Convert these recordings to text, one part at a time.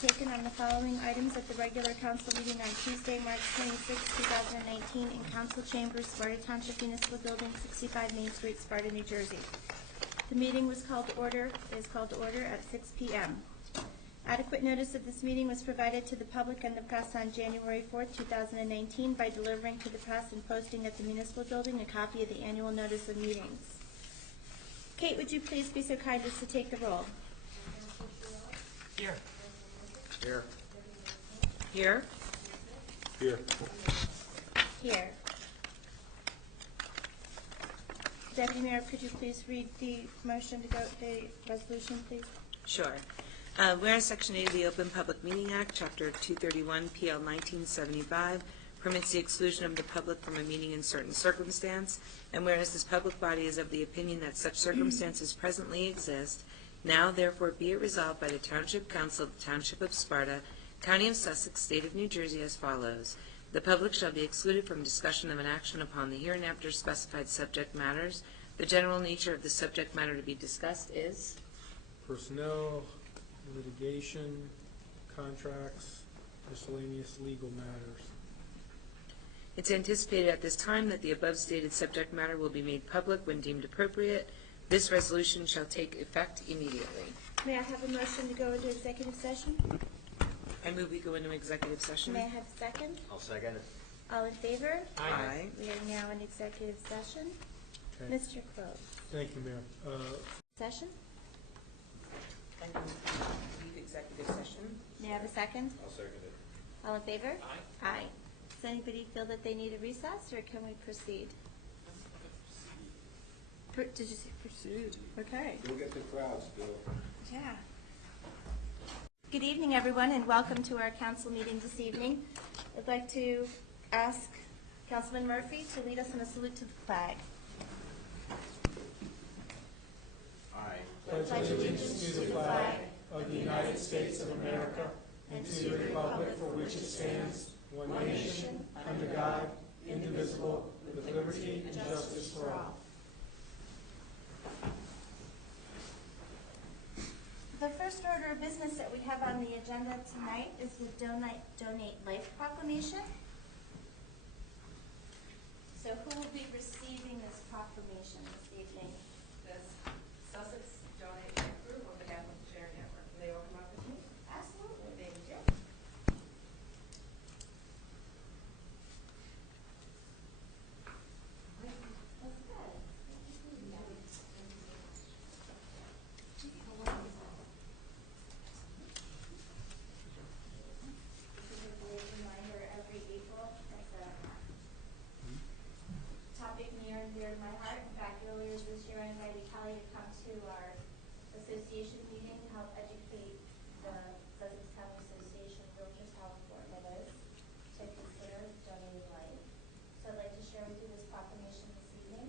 taken on the following items at the regular council meeting on Tuesday, March 26, 2019, in Council Chambers, Sparta Township Municipal Building, 65 Main Street, Sparta, New Jersey. The meeting is called to order at 6 p.m. Adequate notice of this meeting was provided to the public and the press on January 4, 2019 by delivering to the press and posting at the municipal building a copy of the annual notice of meetings. Kate, would you please be so kind as to take the roll? Here. Here. Here. Here. Here. Deputy Mayor, could you please read the motion to go to the resolution, please? Sure. Whereas Section 8 of the Open Public Meeting Act, Chapter 231, PL 1975, permits the exclusion of the public from a meeting in certain circumstance, and whereas this public body is of the opinion that such circumstances presently exist, now therefore be it resolved by the Township Council of the Township of Sparta, County of Sussex, State of New Jersey as follows. The public shall be excluded from discussion of an action upon the hereinafter specified subject matters. The general nature of the subject matter to be discussed is personnel, litigation, contracts, miscellaneous legal matters. It's anticipated at this time that the above stated subject matter will be made public when deemed appropriate. This resolution shall take effect immediately. May I have a motion to go into executive session? I move we go into executive session. May I have a second? I'll second it. All in favor? Aye. We are now in executive session. Okay. Mr. Crowe. Thank you, Mayor. Session? I move we leave executive session. May I have a second? I'll second it. All in favor? Aye. Aye. Does anybody feel that they need a recess, or can we proceed? Did you say proceed? Okay. You'll get the crowds, Bill. Yeah. Good evening, everyone, and welcome to our council meeting this evening. I'd like to ask Councilman Murphy to lead us in a salute to the flag. Aye. Pledge allegiance to the flag of the United States of America and to the republic for which it stands, one nation, under God, indivisible, with liberty and justice for all. The first order of business that we have on the agenda tonight is the Donate Life Proclamation. So who will be receiving this proclamation this evening? This Sussex Donate Life Group on behalf of the Share Network. Can they all come up with me? Absolutely. Thank you. That's good. This is a great reminder every April. That's a topic near and dear to my heart. In fact, earlier this year I invited Kelly to come to our association meeting to help educate the Sussex County Association of Realtors how important it is to consider donating life. So I'd like to share with you this proclamation this evening.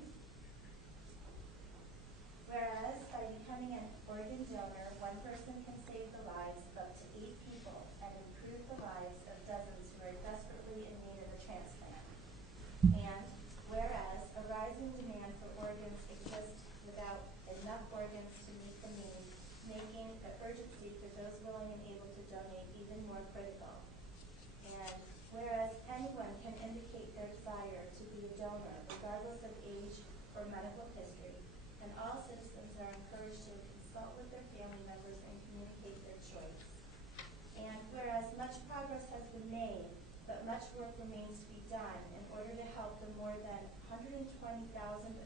Whereas by becoming an organ donor, one person can save the lives of up to 8 people and improve the lives of dozens who are desperately in need of a transplant. And whereas a rising demand for organs exists without enough organs to meet the need, making the urgency for those willing and able to donate even more critical. And whereas anyone can indicate their desire to be a donor, regardless of age or medical history, and all citizens are encouraged to consult with their family members and communicate their choice. And whereas much progress has been made, but much work remains to be done in order to help the more than 120,000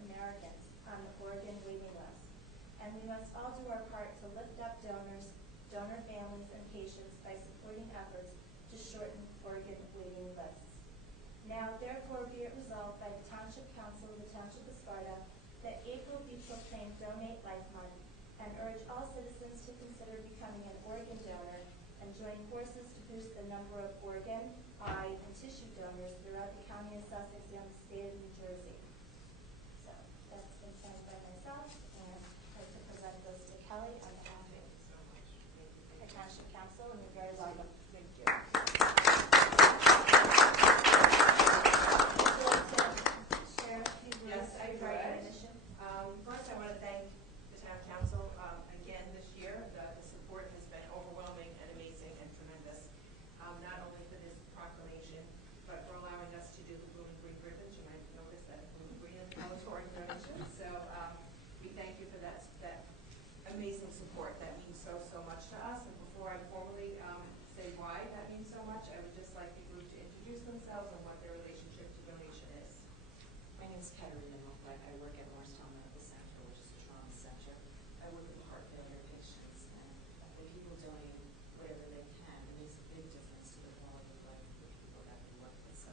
Americans on the organ waiting list. And we must all do our part to lift up donors, donor families, and patients by supporting efforts to shorten organ waiting lists. Now, therefore, be it resolved by the Township Council of the Township of Sparta that April be proclaimed Donate Life Month, and urge all citizens to consider becoming an organ donor and join forces to boost the number of organ, eye, and tissue donors throughout the County of Sussex and the State of New Jersey. So that's been signed by myself, and I'd like to present this to Kelly on behalf of the Township Council, and you're very welcome. Thank you. Would you like to share a few words Yes, I regarding would. the mission? First, I want to thank the Town Council again this year. The support has been overwhelming and amazing, and name's Katerina Milfleck. I work at Morristown Medical Center, which is a trauma center. I work with heart failure patients, and when people donate whatever they can, it makes a big difference to the quality of life of the people that we work with. So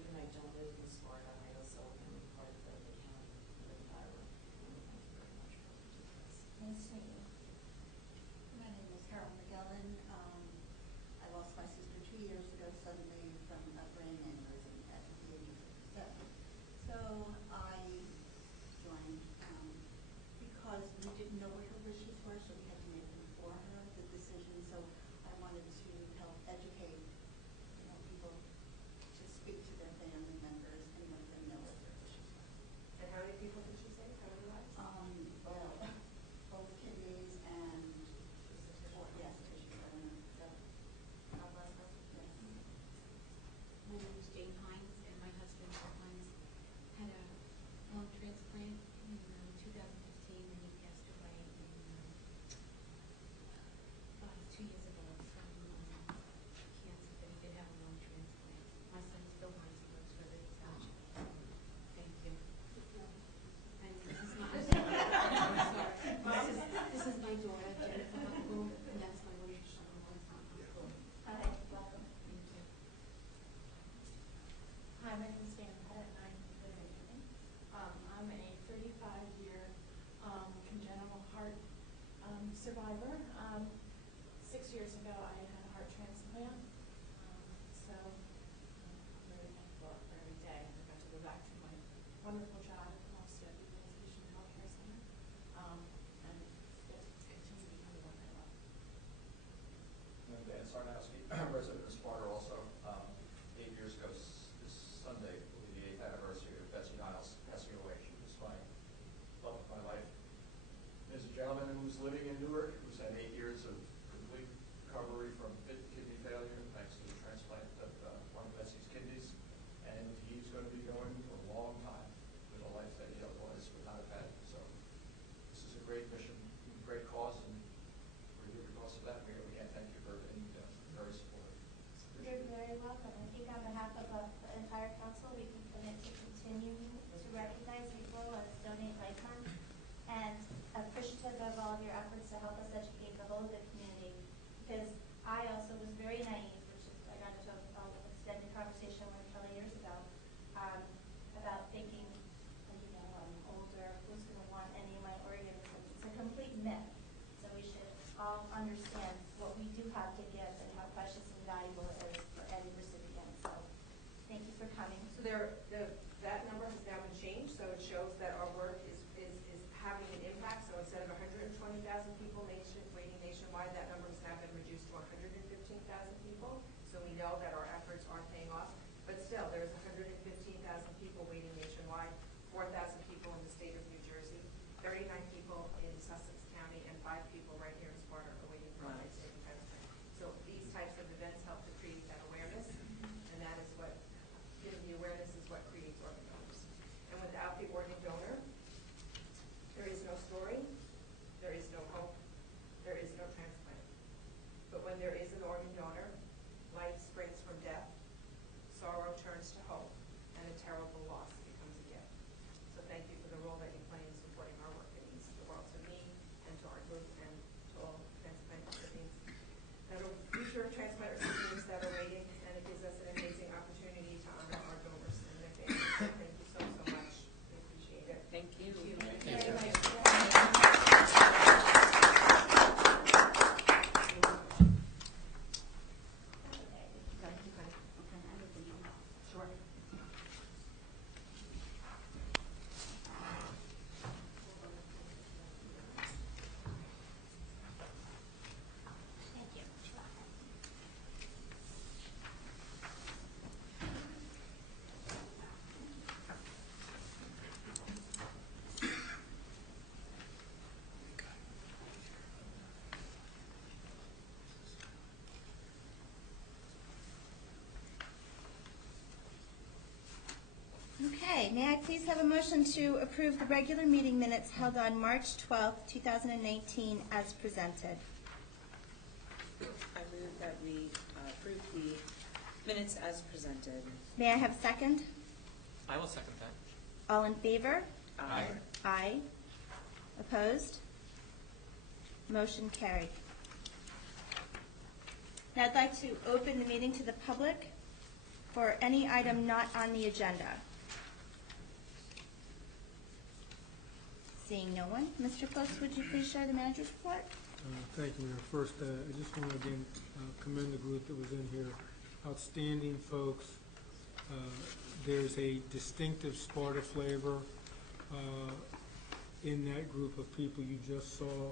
even though I don't live in Sparta, I also am part of the county where I work. And thank you very much for doing this. Nice to meet you. My name is Carol McGillen. I lost my sister 2 years ago suddenly from a brain aneurysm at the age of 57. So I joined because we didn't know what her wishes were, so we had to make them for her, the decision. So I wanted to help educate, people to speak to their family members and let them know what their wishes were. And how many people did she say? How many lives? Well, both kidneys and yes, tissue. I don't know. God bless her. Yes. My name is Jane Hines, and my husband, Mark Hines, had a lung transplant in 2015, and he passed away about 2 years ago from cancer, but he did have a lung transplant. My son is Bill Hines, who works for the township. Thank you. And this is my this is my daughter, Jennifer Huckabee, and that's my wife, Sean Huckabee. Hi, welcome. Thank you. Hi, my name is Dan Pettit, and I'm the name. I'm a 35-year congenital heart survivor. 6 years ago, I had a heart transplant, so I'm very thankful for every day. I got to go back to my wonderful job at the Northstead Rehabilitation Healthcare Center, and get to continue becoming what I love. I'm Dan Sarnowski, resident of Sparta also. 8 years ago this Sunday will be the 8th anniversary of Betsy Niles passing away. She was my love of my life. There's a gentleman who's living in Newark who's had 8 years of complete recovery from kidney failure thanks to the transplant of one of Betsy's kidneys. And he's going to be going for a long time with a life that he otherwise would not have had. So this is a great mission, great cause, and we're here because of that. We can't thank you for being very supportive. You're very welcome. I think on behalf of the entire council, we can commit to continue to recognize April as Donate Life Month, and appreciative of all of your efforts to help us educate the whole of the community. Because I also was very naive, which is, I got into an extended conversation with Kelly years ago, about thinking, I'm older, who's going to want any of my organs? And it's a complete myth. So we should all understand what we do have to give and how precious and valuable it is for any recipient. So thank you for coming. So that number has now been changed, so it shows that our work is having an impact. So instead of 120,000 people waiting nationwide, that number has now been reduced to 115,000 people. So we know that our efforts are paying off. But still, there's 115,000 people waiting nationwide, 4,000 people in the state of New Jersey, 39 people in Sussex County, and 5 people right here in Sparta are waiting for a life-saving transplant. So these types of events help to create that awareness, and that is what, the awareness is what creates organ donors. And without the organ donor, there is no story, there is no hope, there is no transplant. But when there is an organ donor, life springs from death, sorrow turns to hope, and a terrible loss becomes a gift. So thank you for the role that you play in supporting our work. It means the world to me and to our group and to all transplant recipients that are future transplant recipients that are waiting, and it gives us an amazing opportunity to honor our donors and their families. So thank you so much. We appreciate it. Thank you. Very much. Sure. Thank you. Okay, may I please have a motion to approve the regular meeting minutes held on March 12th, 2018 as presented? I move that we approve the minutes as presented. May I have a second? I will second that. All in favor? Aye. Aye. Opposed? Motion carried. Now I'd like to open the meeting to the public for any item not on the agenda. Seeing no one, Mr. Post, would you please share the manager's report? Thank you, Mayor. First, I just want to again commend the group that was in here. Outstanding folks. There's a distinctive Sparta flavor in that group of people you just saw,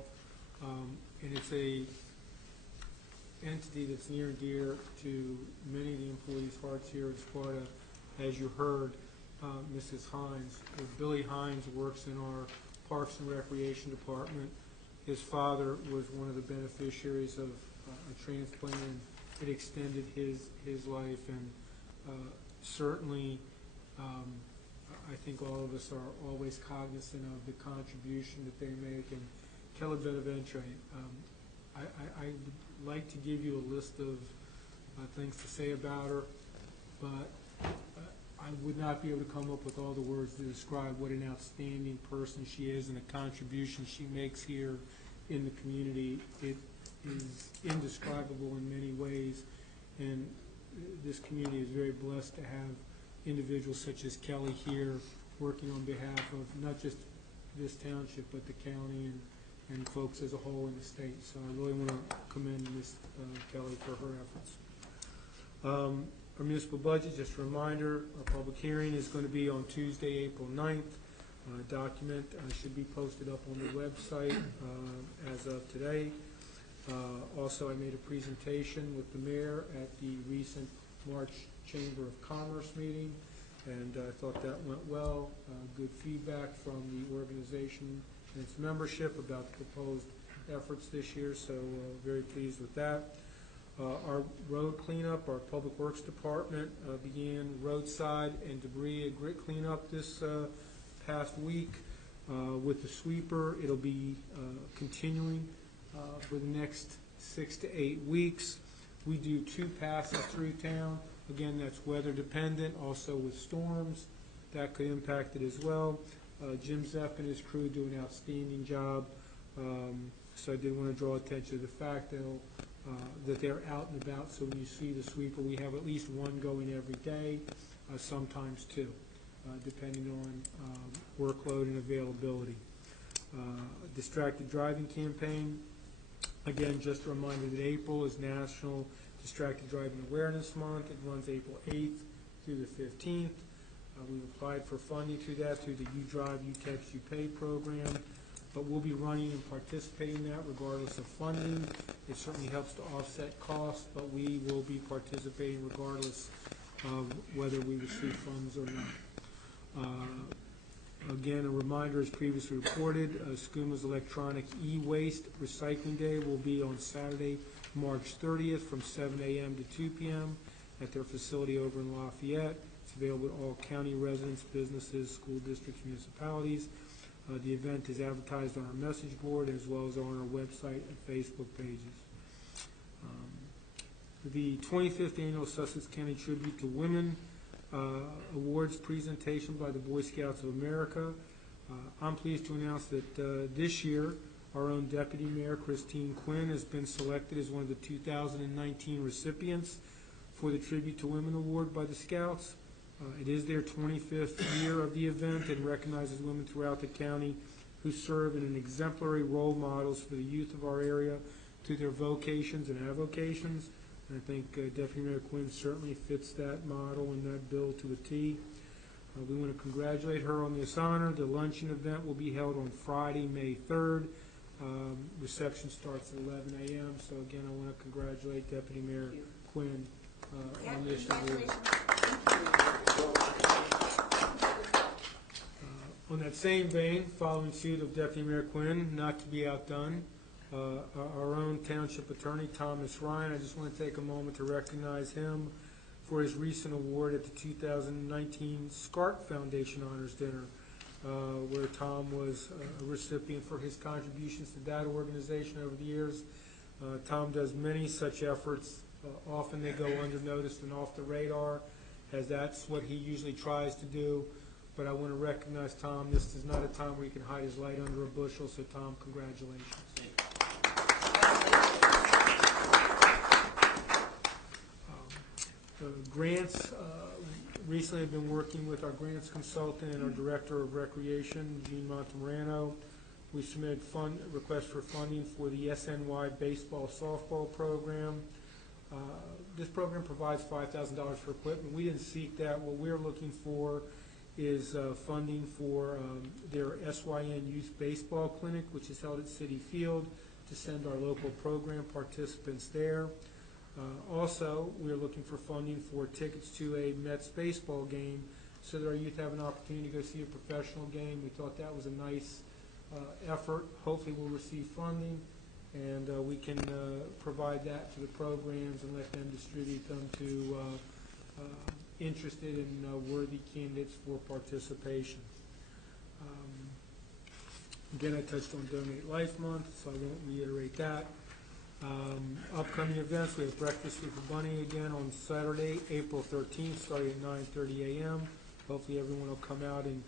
and it's a entity that's near and dear to many of the employees' hearts here at Sparta. As you heard, Mrs. Hines, Billy Hines works in our Parks and Recreation Department. His father was one of the beneficiaries of a transplant, and it extended his life, and certainly I think all of us are always cognizant of the contribution that they make. And Kelly Beneventre, I would like to give you a list of things to say about her, but I would not be able to come up with all the words to describe what an outstanding person she is and the contribution she makes here in the community. It is indescribable in many ways, and this community is very blessed to have individuals such as Kelly here working on behalf of not just this township but the county and folks as a whole in the state. So I really want to commend Ms. Kelly for her efforts. Our municipal budget, just a reminder, our public hearing is going to be on Tuesday, April 9th. Document should be posted up on the website as of today. Also, I made a presentation with the mayor at the recent March Chamber of Commerce meeting, and I thought that went well. Good feedback from the organization and its membership about the proposed efforts this year, so very pleased with that. Our road cleanup, our Public Works Department began roadside and debris and grit cleanup this past week with the sweeper. It'll be continuing for the next 6 to 8 weeks. We do 2 passes through town. Again, that's weather dependent. Also with storms, that could impact it as well. Jim Zepp and his crew do an outstanding job. So I did want to draw attention to the fact that they're out and about. So when you see the sweeper, we have at least one going every day, sometimes 2, depending on workload and availability. Distracted driving campaign. Again, just a reminder that April is National Distracted Driving Awareness Month. It runs April 8th through the 15th. We've applied for funding through that through the You Drive, You Text, You Pay program. But we'll be running and participating in that regardless of funding. It certainly helps to offset costs, but we will be participating regardless of whether we receive funds or not. Again, a reminder, as previously reported, SCUMA's Electronic E-Waste Recycling Day will be on Saturday, March 30th from 7 a.m. to 2 p.m. at their facility over in Lafayette. It's available to all county residents, businesses, school districts, municipalities. The event is advertised on our message board as well as on our website and Facebook pages. The 25th Annual Sussex County Tribute to Women Awards presentation by the Boy Scouts of America. I'm pleased to announce that this year our own Deputy Mayor Christine Quinn has been selected as one of the 2019 recipients for the Tribute to Women Award by the Scouts. It is their 25th year of the event and recognizes women throughout the county who serve in an exemplary role models for the youth of our area through their vocations and avocations. And I think Deputy Mayor Quinn certainly fits that model and that bill to a T. We want to congratulate her on this honor. The luncheon event will be held on Friday, May 3rd. Reception starts at 11 a.m. So again, I want to congratulate Deputy Mayor Quinn on this award. On that same vein, following suit of Deputy Mayor Quinn, not to be outdone, our own Township Attorney, Thomas Ryan, I just want to take a moment to recognize him for his recent award at the 2019 SCART Foundation Honors Dinner, where Tom was a recipient for his contributions to that organization over the years. Tom does many such efforts. Often they go unnoticed and off the radar, as that's what he usually tries to do. but I want to recognize Tom. This is not a time where he can hide his light under a bushel, so Tom, congratulations. Grants, recently I've been working with our grants consultant and our director of recreation, Gene Montemorano. We submitted request for funding for the SNY baseball softball program. This program provides $5,000 for equipment. We didn't seek that. What we're looking for is funding for their SYN Youth Baseball Clinic, which is held at Citi Field, to send our local program participants there. Also, we're looking for funding for tickets to a Mets baseball game so that our youth have an opportunity to go see a professional game. We thought that was a nice effort. Hopefully we'll receive funding, and we can provide that to the programs and let them distribute them to interested and worthy candidates for participation. Again, I touched on Donate Life Month, so I won't reiterate that. Upcoming events, we have Breakfast with the Bunny again on Saturday, April 13th, starting at 9:30 a.m. Hopefully everyone will come out and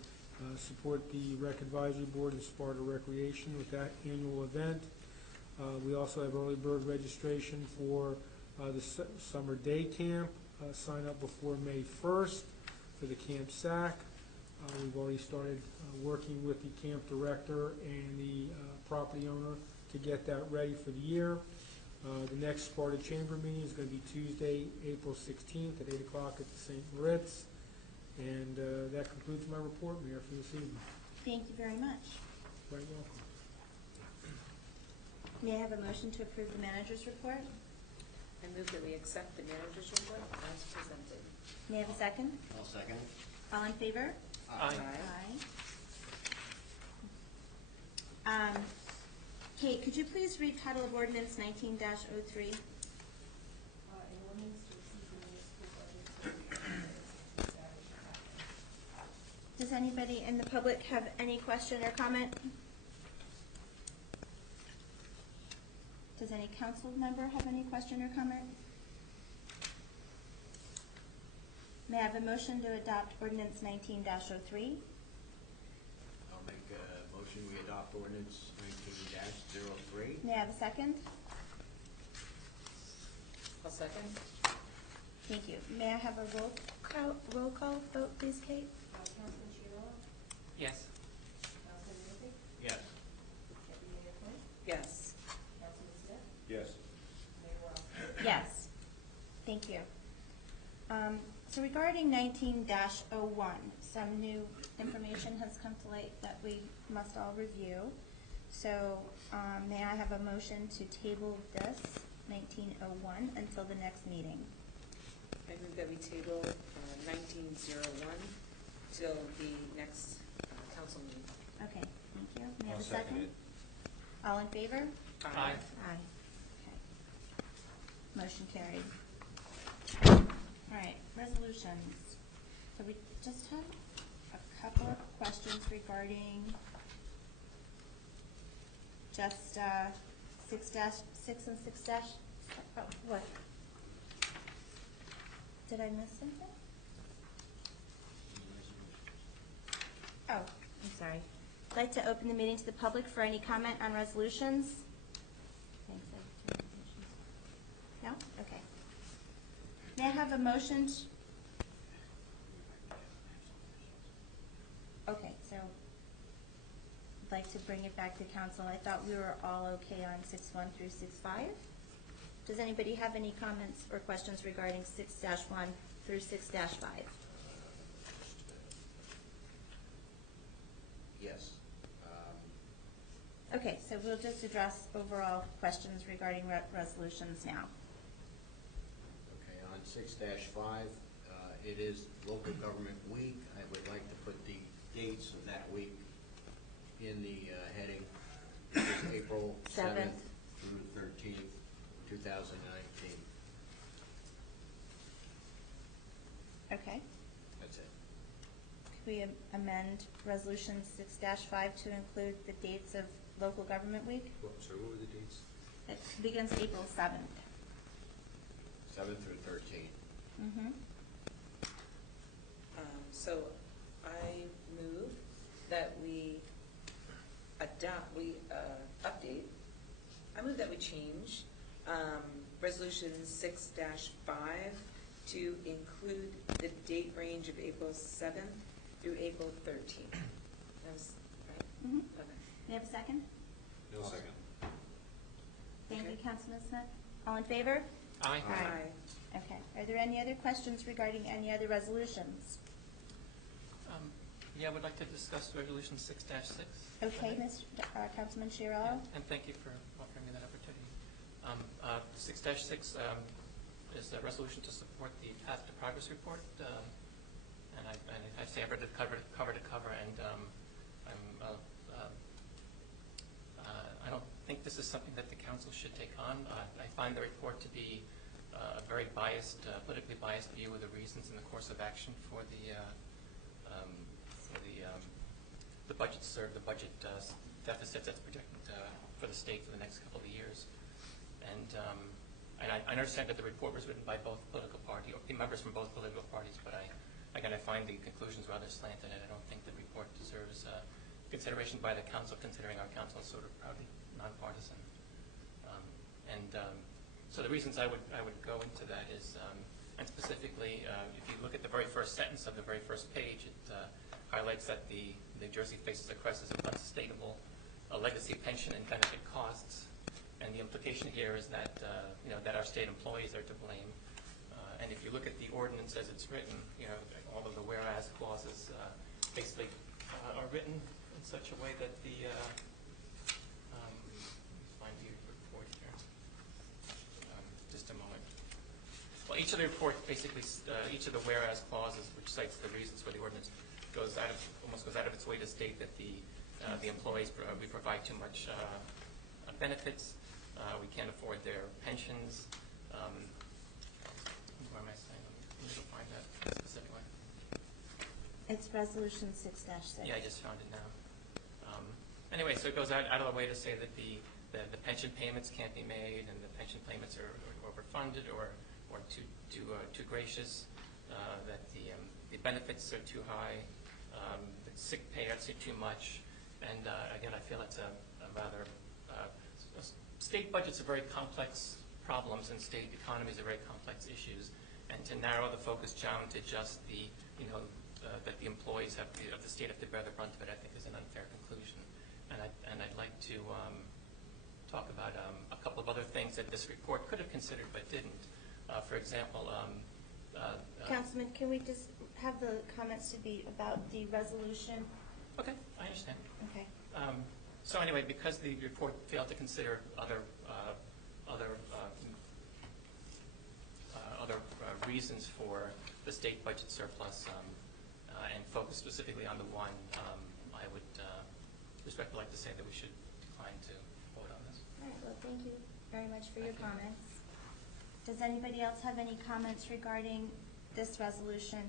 support the Rec Advisory Board and Sparta Recreation with that annual event. We also have early bird registration for the summer day camp. Sign up before May 1st for the Camp SAC. We've already started working with the camp director and the property owner to get that ready for the year. The next Sparta Chamber meeting is going to be Tuesday, April 16th at 8 o'clock at the St. Moritz. And that concludes my report, Mayor, for this evening. Thank you very much. Quite welcome. May I have a motion to approve the manager's report? I move that we accept the manager's report as presented. May I have a second? I'll second. All in favor? Aye. Aye. Kate, could you please read title of ordinance 19-03? An ordinance to exceed the municipal budget. Does anybody in the public have any question or comment? Does any council member have any question or comment? May I have a motion to adopt ordinance 19-03? I'll make a motion we adopt ordinance 19-03. May I have a second? I'll second. Thank you. May I have a roll call vote, please, Kate? Councilman Chiarella? Yes. Councilman Murphy? Yes. Deputy Mayor Quinn? Yes. Councilman Smith? Yes. Mayor Ross? Yes. Thank you. So regarding 19-01, some new information has come to light that we must all review. So may I have a motion to table this 1901 until the next meeting? I move that we table 1901 till the next council meeting. Okay, thank you. May I have I'll a second second? it. All in favor? Aye. Aye. Okay. Motion carried. All right, resolutions. So we just have a couple of questions regarding just 6-6 and 6-, what? Did I miss something? Oh, I'm sorry. I'd like to open the meeting to the public for any comment on resolutions. Thanks. No? Okay. May I have a motion? Okay, so I'd like to bring it back to council. I thought we were all okay on 6-1 through 6-5. Does anybody have any comments or questions regarding 6-1 through 6-5? Yes. Okay, so we'll just address overall questions regarding resolutions now. Okay, on 6-5, it is local government week. I would like to put the dates of that week in the heading. This is April 7th through 13th, 2019. Okay. That's it. Could we amend resolution 6-5 to include the dates of local government week? So what were the dates? It begins April 7th. 7th through 13th. Mm-hmm. So I update. I move that we change Resolution 6-5 to include the date range of April 7th through April 13th. That was right? Mm-hmm. Okay. May I have a second? No second. Thank Okay. you, Councilman Smith. All in favor? Aye. Okay. Are there any other questions regarding any other resolutions? Yeah, I would like to discuss Resolution 6-6. Okay, Councilman Shiro? And thank you for offering me that opportunity. 6-6 is a resolution to support the Path to Progress report. And I say I've read it cover to cover, and I don't think this is something that the council should take on. I find the report to be a very biased, politically biased view of the reasons and the course of action for the budget deficits that's projected for the state for the next couple of years. And I understand that the report was written by both political parties, or members from both political parties, but I find the conclusions rather slanted, and I don't think the report deserves consideration by the council, considering our council is sort of proudly nonpartisan. So the reasons I would go into that is, and specifically, if you look at the very first sentence of the very first page, it highlights that the New Jersey faces a crisis of unsustainable legacy pension and benefit costs, and the implication here is that that our state employees are to blame. And if you look at the ordinance as it's written, all of the whereas clauses basically are written in such a way that the let me find the report here. Just a moment. Well, each of the report basically, each of the whereas clauses, which cites the reasons for the ordinance, almost goes out of its way to state that the employees we provide too much benefits, we can't afford their pensions. Where am I saying? Let me go find that specifically. It's Resolution 6-6. Yeah, I just found it now. Anyway, so it goes out of the way to say that the pension payments can't be made, and the pension payments are overfunded or too gracious, that the benefits are too high, the sick payouts are too much, and again, I feel it's a rather state budgets are very complex problems, and state economies are very complex issues, and to narrow the focus down to just that the employees of the state have to bear the brunt of it, I think is an unfair conclusion. And I'd like to talk about a couple of other things that this report could have considered but didn't. For example, Councilman, can we just have the comments to be about the resolution? Okay, I understand. Okay. So anyway, because the report failed to consider other reasons for the state budget surplus and focus specifically on the one, I would respectfully like to say that we should decline to vote on this. All right. Well, thank you very much for your comments. Does anybody else have any comments regarding this resolution?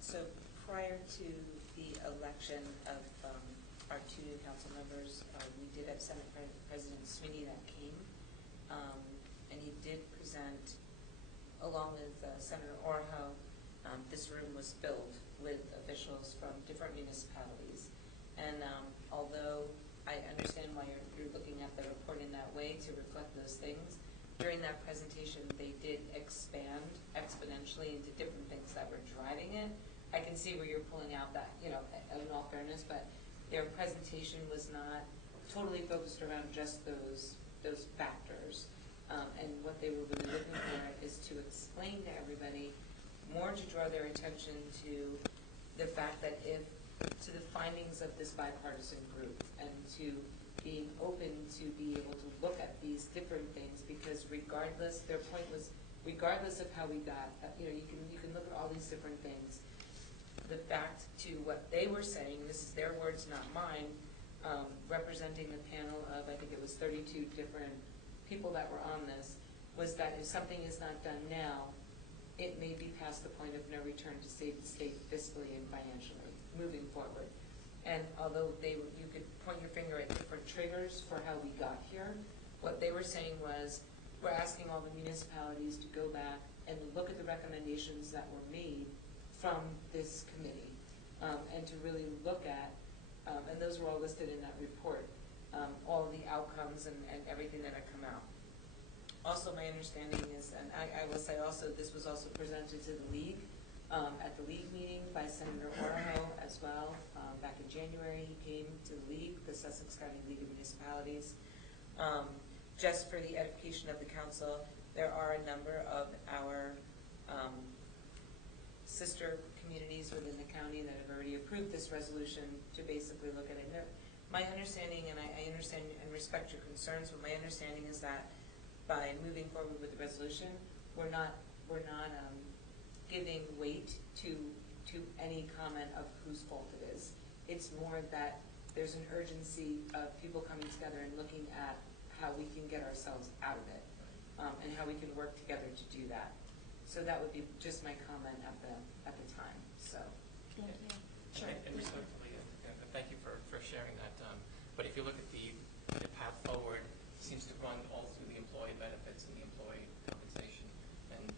So prior to the election of our two new council members, we did have Senate President Smitty that came, and he did present, along with Senator Orho, this room was filled with officials from different municipalities. And although I understand why you're looking at the report in that way to reflect those things, during that presentation they did expand exponentially into different things that were driving it. I can see where you're pulling out that, in all fairness, but their presentation was not totally focused around just those factors. And what they were really looking for is to explain to everybody, more to draw their attention to the fact that to the findings of this bipartisan group, and to being open to be able to look at these different things, because their point was, regardless of how we got, you can look at all these different things. The fact to what they were saying, this is their words, not mine, representing the panel of, I think it was 32 different people that were on this, was that if something is not done now, it may be past the point of no return to save the state fiscally and financially moving forward. And although you could point your finger at different triggers for how we got here, what they were saying was, we're asking all the municipalities to go back and look at the recommendations that were made from this committee. and to really look at, and those were all listed in that report, all of the outcomes and everything that had come out. Also, my understanding is, and I will say also, this was also presented to the league at the league meeting by Senator Oroho as well. Back in January, he came to the league, the Sussex County League of Municipalities. Just for the edification of the council, there are a number of our sister communities within the county that have already approved this resolution to basically look at it. Now, my understanding, and I understand and respect your concerns, but my understanding is that by moving forward with the resolution, we're not giving weight to any comment of whose fault it is. It's more that there's an urgency of people coming together and looking at how we can get ourselves out of it, and how we can work together to do that. So that would be just my comment at the time. So. Thank you. Sure. And respectfully, thank you for sharing that. But if you look at the path forward, it seems to run all through the employee benefits and the employee compensation. And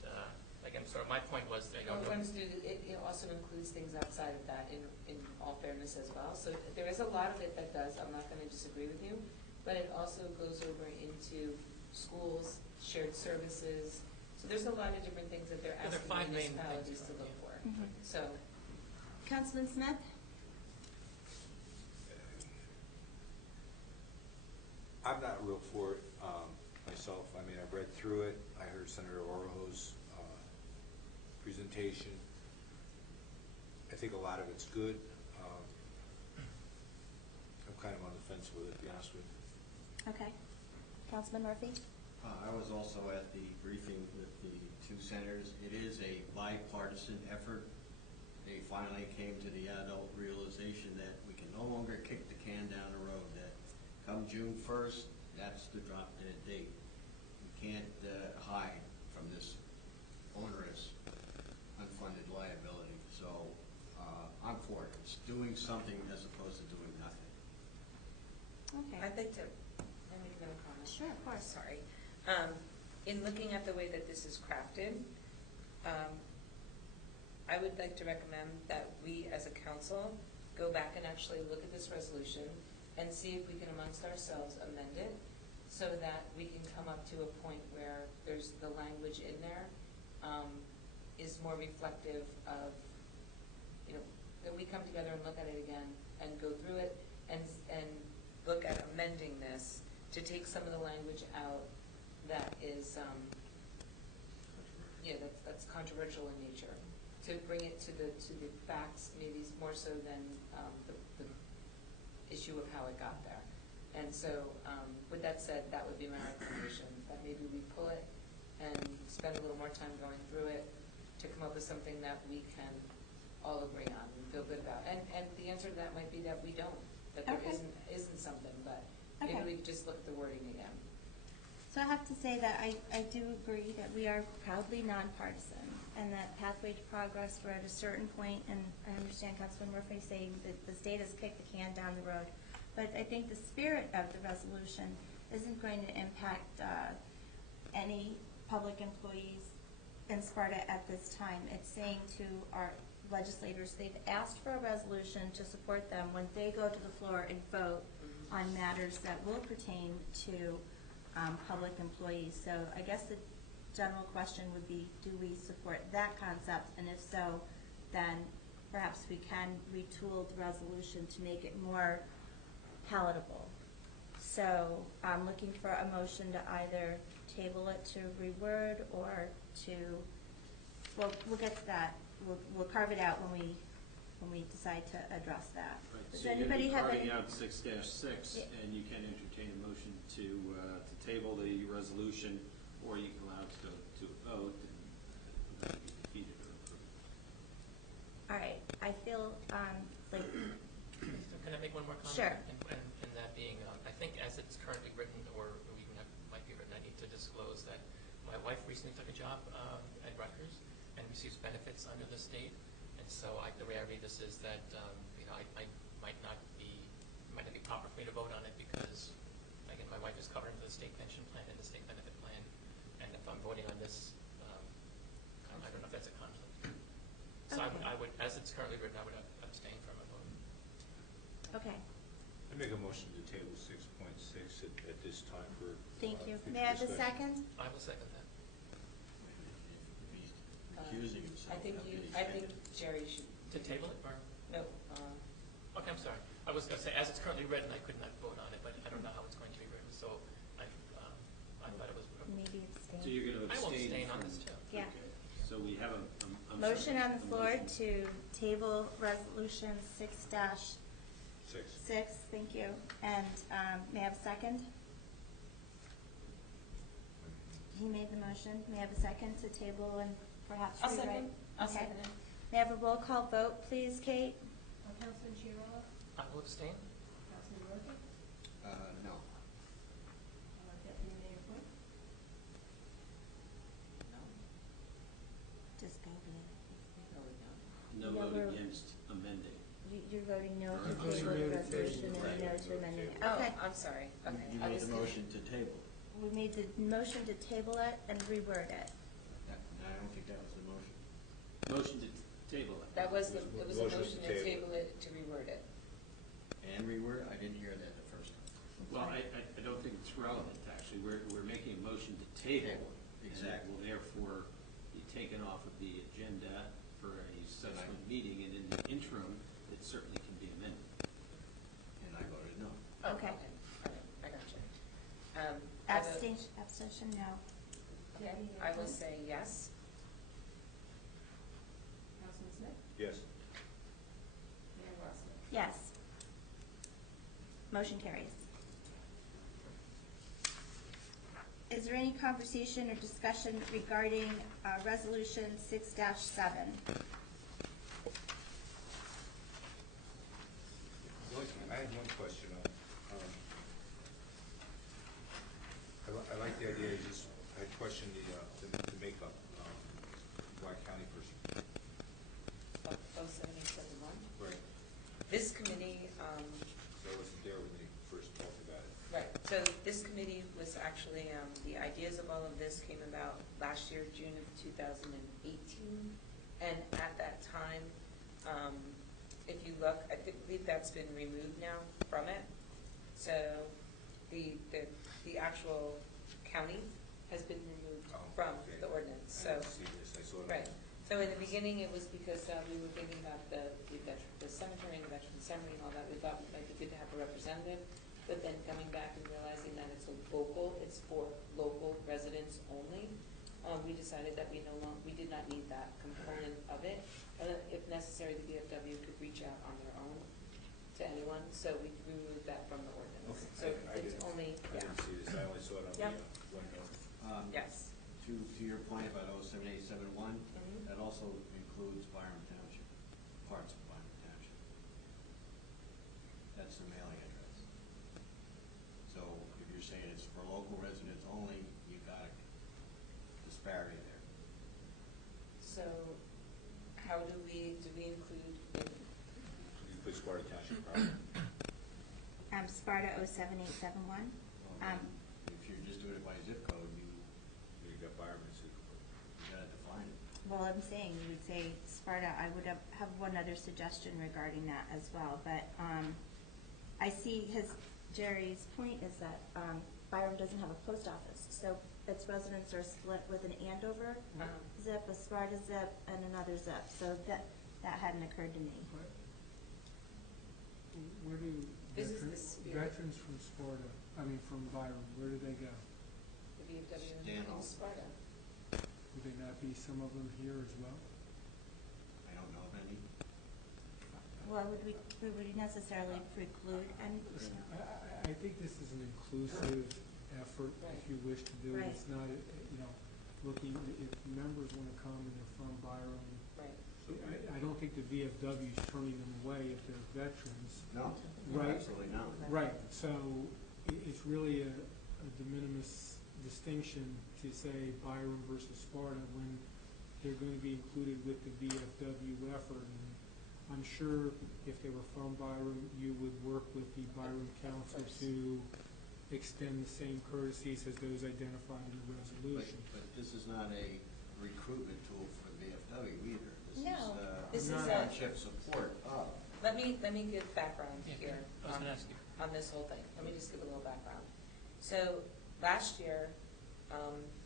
again, sort of my point was, It also includes things outside of that in all fairness as well. So there is a lot of it that does. I'm not going to disagree with you, but it also goes over into schools, shared services. So there's a lot of different things that they're asking municipalities to look for. Mhm. So, Councilman Smith? I'm not real for it myself. I mean, I've read through it. I heard Senator Oroho's presentation. I think a lot of it's good. I'm kind of on the fence with it, to be honest with you. Okay. Councilman Murphy? I was also at the briefing with the two senators. It is a bipartisan effort. They finally came to the adult realization that we can no longer kick the can down the road, that come June 1st, that's the drop dead date. We can't hide from this onerous unfunded liability. So I'm for it. It's doing something as opposed to doing nothing. Okay. I'd like to make another comment. Sure, of course. Sorry. In looking at the way that this is crafted, I would like to recommend that we as a council go back and actually look at this resolution and see if we can amongst ourselves amend it so that we can come up to a point where there's the language in there is more reflective of, that we come together and look at it again and go through it and look at amending this to take some of the language out that is, that's controversial in nature, to bring it to the facts, maybe more so than the issue of how it got there. And so, with that said, that would be my recommendation, that maybe we pull it and spend a little more time going through it to come up with something that we can all agree on and feel good about. And the answer to that might be that we don't, that there Okay. isn't something, but Okay. maybe we could just look at the wording again. So I have to say that I do agree that we are proudly nonpartisan and that pathway to progress, we're at a certain point, and I understand Councilman Murphy saying that the state has kicked the can down the road. But I think the spirit of the resolution isn't going to impact any public employees in Sparta at this time. It's saying to our legislators, they've asked for a resolution to support them when they go to the floor and vote on matters that will pertain to public employees. So I guess the general question would be, do we support that concept? And if so, then perhaps we can retool the resolution to make it more palatable. So I'm looking for a motion to either table it to reword or to, well, we'll get to that. We'll carve it out when we decide to address that. Right, Does so you're anybody have any? carving out 6-6, Yeah. and you can entertain a motion to table the resolution, or you can allow it to go to a vote and be defeated or approved. All right, I feel like, So can I make one more comment? Sure. And that being, I think as it's currently written, or even might be written, I need to disclose that my wife recently took a job at Rutgers and receives benefits under the state. And so the way I read this is that, I might not be proper for me to vote on it because, again, my wife is covered under the state pension plan and the state benefit plan. And if I'm voting on this, I don't know if that's a conflict. So Okay. I would, as it's currently written, I would abstain Okay, I make a motion to table 6.6 at this time for. thank you. future May I have a discussion. second? I will second that. If he's accusing himself. I think how you, could he I second think it? Jerry should. To table it, or? No, Okay, I'm sorry. I was going to say, as it's currently written, I could not vote on it, but I don't know how it's going to be written, so I thought it was. Maybe So abstain. you're going to I will abstain abstain on from. this too. Yeah. So we have I'm Motion sorry, on the a floor motion. to table resolution 6-6, 6. thank you. And may I have a second? He made the motion. May I have a second to table and perhaps I'll rewrite? second. I'll Okay. second it. May I have a roll call vote, please, Kate? Councilman Chiarella? I will abstain. Councilman Murphy? No. Deputy Mayor Quinn? No, Just vote no, we don't. No Yeah, vote we're- against amending. You're voting no to Motion table the to resolution table. and no Right. to amending it. Oh, Okay. I'm sorry, okay. You I made was the con- motion to table. We made the motion to table it and reword it. I don't think that was the motion. Motion to table it. That was the, Motion it was a to motion to table. table it, to reword it. And reword, I didn't hear that the first time. Well, I don't think it's relevant, actually. We're making a motion to table. Table, exactly. And it will therefore be taken off of the agenda for a subsequent meeting, and in the interim, it certainly can be amended. And I voted no. Oh, Okay. All right, I got you. I vote- Abstention, no. Okay, I will say yes. Councilman Smith? Yes. Mayor Rossman? Yes. Motion carries. Is there any conversation or discussion regarding Resolution 6-7? I had one question on, I like the idea, I questioned the makeup, White County person. 07871. Right. This committee, So I wasn't there when they first talked about it. right, so this committee was actually, the ideas of all of this came about last year, June of 2018. And at that time, if you look, I believe that's been removed now from it. So the actual county has been removed Oh, from okay. the ordinance, I so. didn't see this, I saw it. Right, so in the beginning, it was because we were thinking about the cemetery and the veteran cemetery and all that, we thought it might be good to have a representative, but then coming back and realizing that it's it's for local residents only, we decided that we did not need that component of it. If necessary, the VFW could reach out on their own to anyone, so we removed that from the ordinance. Okay. So I it's didn't- only, I didn't see this, I only saw it on Yep. the one note. yes. To your point about 07871, Mhm. that also includes Byram Township, parts of Byram Township. That's the mailing address. So if you're saying it's for local residents only, you got a disparity there. So how do we include in You put Sparta Township property. Sparta 07871. Well, if you're just doing it by zip code, you You got Byram, gotta define it. Well, I'm saying, you would say Sparta, I would have one other suggestion regarding that as well, but I see Jerry's point is that Byram doesn't have a post office, so its residents are split with an Andover zip, a Sparta zip, and another zip, so that hadn't occurred to me. Where do This is the spirit. veterans from Sparta, from Byram, where do they go? the VFW Stand in on. Sparta? Would they not be some of them here as well? I don't know of any. Well, would we necessarily preclude anything? I think this is an inclusive effort, if you wish to do it. Right. It's not, looking, if members want to come and they're from Byram, Right. I don't think the VFW is turning them away if they're veterans. No, Right. absolutely not. Right, so it's really a de minimis distinction to say Byram versus Sparta when they're going to be included with the VFW effort. And I'm sure if they were from Byram, you would work with the Byram Council to extend the same courtesies as those identified in the resolution. But this is not a recruitment tool for VFW either. No, this is a- township support of. let me give background Yeah, here I was gonna ask you. on this whole thing. Let me just give a little background. So last year,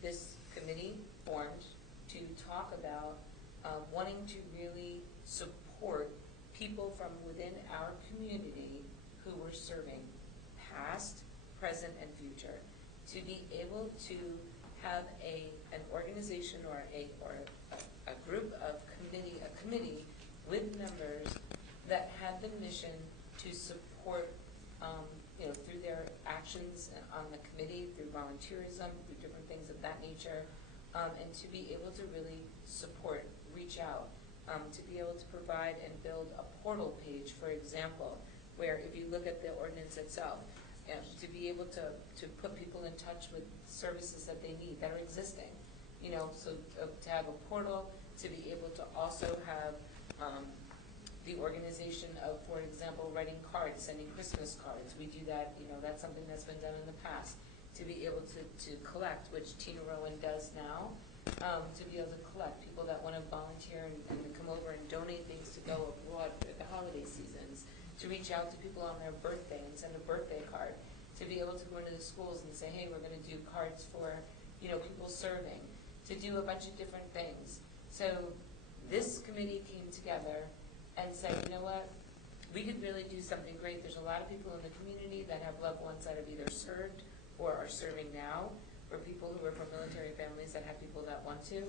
this committee formed to talk about wanting to really support people from within our community who were serving, past, present, and future, to be able to have an organization or a group of a committee with members that had the mission to support, through their actions on the committee, through volunteerism, through different things of that nature, and to be able to really support, reach out, to be able to provide and build a portal page, for example, where if you look at the ordinance itself, to be able to put people in touch with services that they need, that are existing. So to have a portal, to be able to also have the organization of, for example, writing cards, sending Christmas cards. We do that, that's something that's been done in the past. To be able to collect, which Tina Rowan does now, to be able to collect people that want to volunteer and come over and donate things to go abroad at the holiday seasons, to reach out to people on their birthday and send a birthday card, to be able to go into the schools and say, hey, we're going to do cards for, people serving, to do a bunch of different things. So this committee came together and said, you know what, we could really do something great. There's a lot of people in the community that have loved ones that have either served or are serving now, or people who are from military families that have people that want to,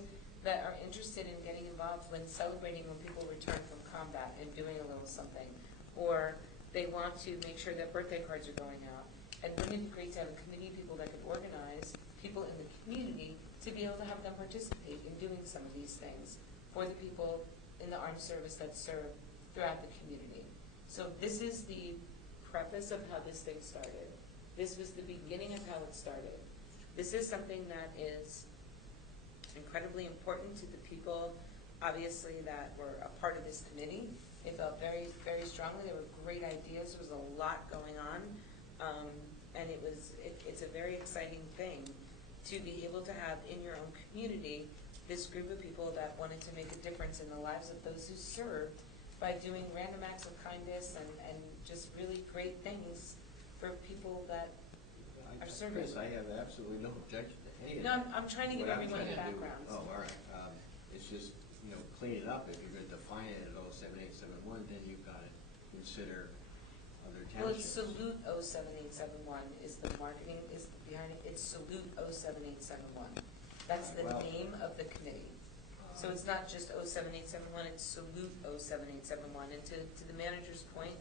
that are interested in getting involved when celebrating when people return from combat and doing a little something, or they want to make sure that birthday cards are going out. And wouldn't it be great to have a committee of people that could organize people in the community to be able to have them participate in doing some of these things for the people in the armed service that serve throughout the community. So this is the preface of how this thing started. This was the beginning of how it started. This is something that is incredibly important to the people, obviously, that were a part of this committee. They felt very, very strongly. There were great ideas. There was a lot going on. And it's a very exciting thing to be able to have in your own community this group of people that wanted to make a difference in the lives of those who served by doing random acts of kindness and just really great things for people that are serving. Chris, I have absolutely no objection to any of No, that. I'm trying to give What I'm everyone the trying to do- background. Oh, all right. It's just, clean it up. If you're going to define it at 07871, then you've got to consider other Well, it's townships. Salute 07871 is the marketing, is behind it. It's Salute 07871. That's the Well- name of the committee. So it's not just 07871, it's Salute 07871. And to the manager's point,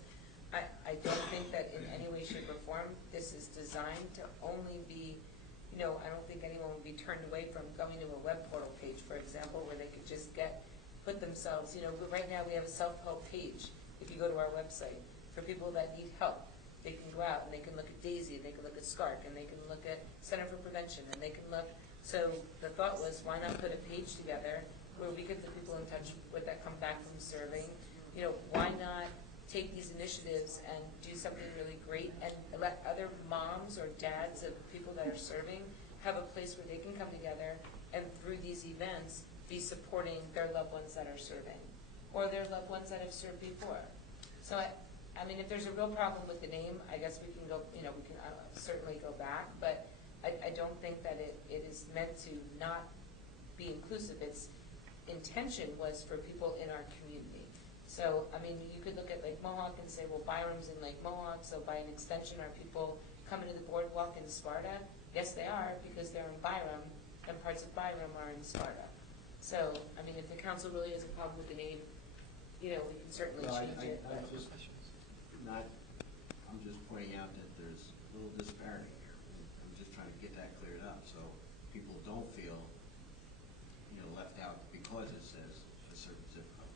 I don't think that in any way, shape, or form this is designed to only be, I don't think anyone would be turned away from going to a web portal page, for example, where they could just put themselves, but right now we have a self-help page, if you go to our website, for people that need help. They can go out and they can look at DAISY, and they can look at SCARC, and they can look at Center for Prevention, and they can look. So the thought was, why not put a page together where we could put people in touch with that come back from serving? Why not take these initiatives and do something really great and let other moms or dads of people that are serving have a place where they can come together and through these events be supporting their loved ones that are serving or their loved ones that have served before. So I mean, if there's a real problem with the name, I guess we can go, we can certainly go back, but I don't think that it is meant to not be inclusive. Its intention was for people in our community. So, I mean, you could look at Lake Mohawk and say, well, Byram's in Lake Mohawk, so by an extension, are people coming to the boardwalk in Sparta? Yes, they are, because they're in Byram, and parts of Byram are in Sparta. So, I mean, if the council really has a problem with the name, we can certainly change it. I'm just pointing out that there's a little disparity here. I'm just trying to get that cleared up so people don't feel, left out because it says a certain zip code.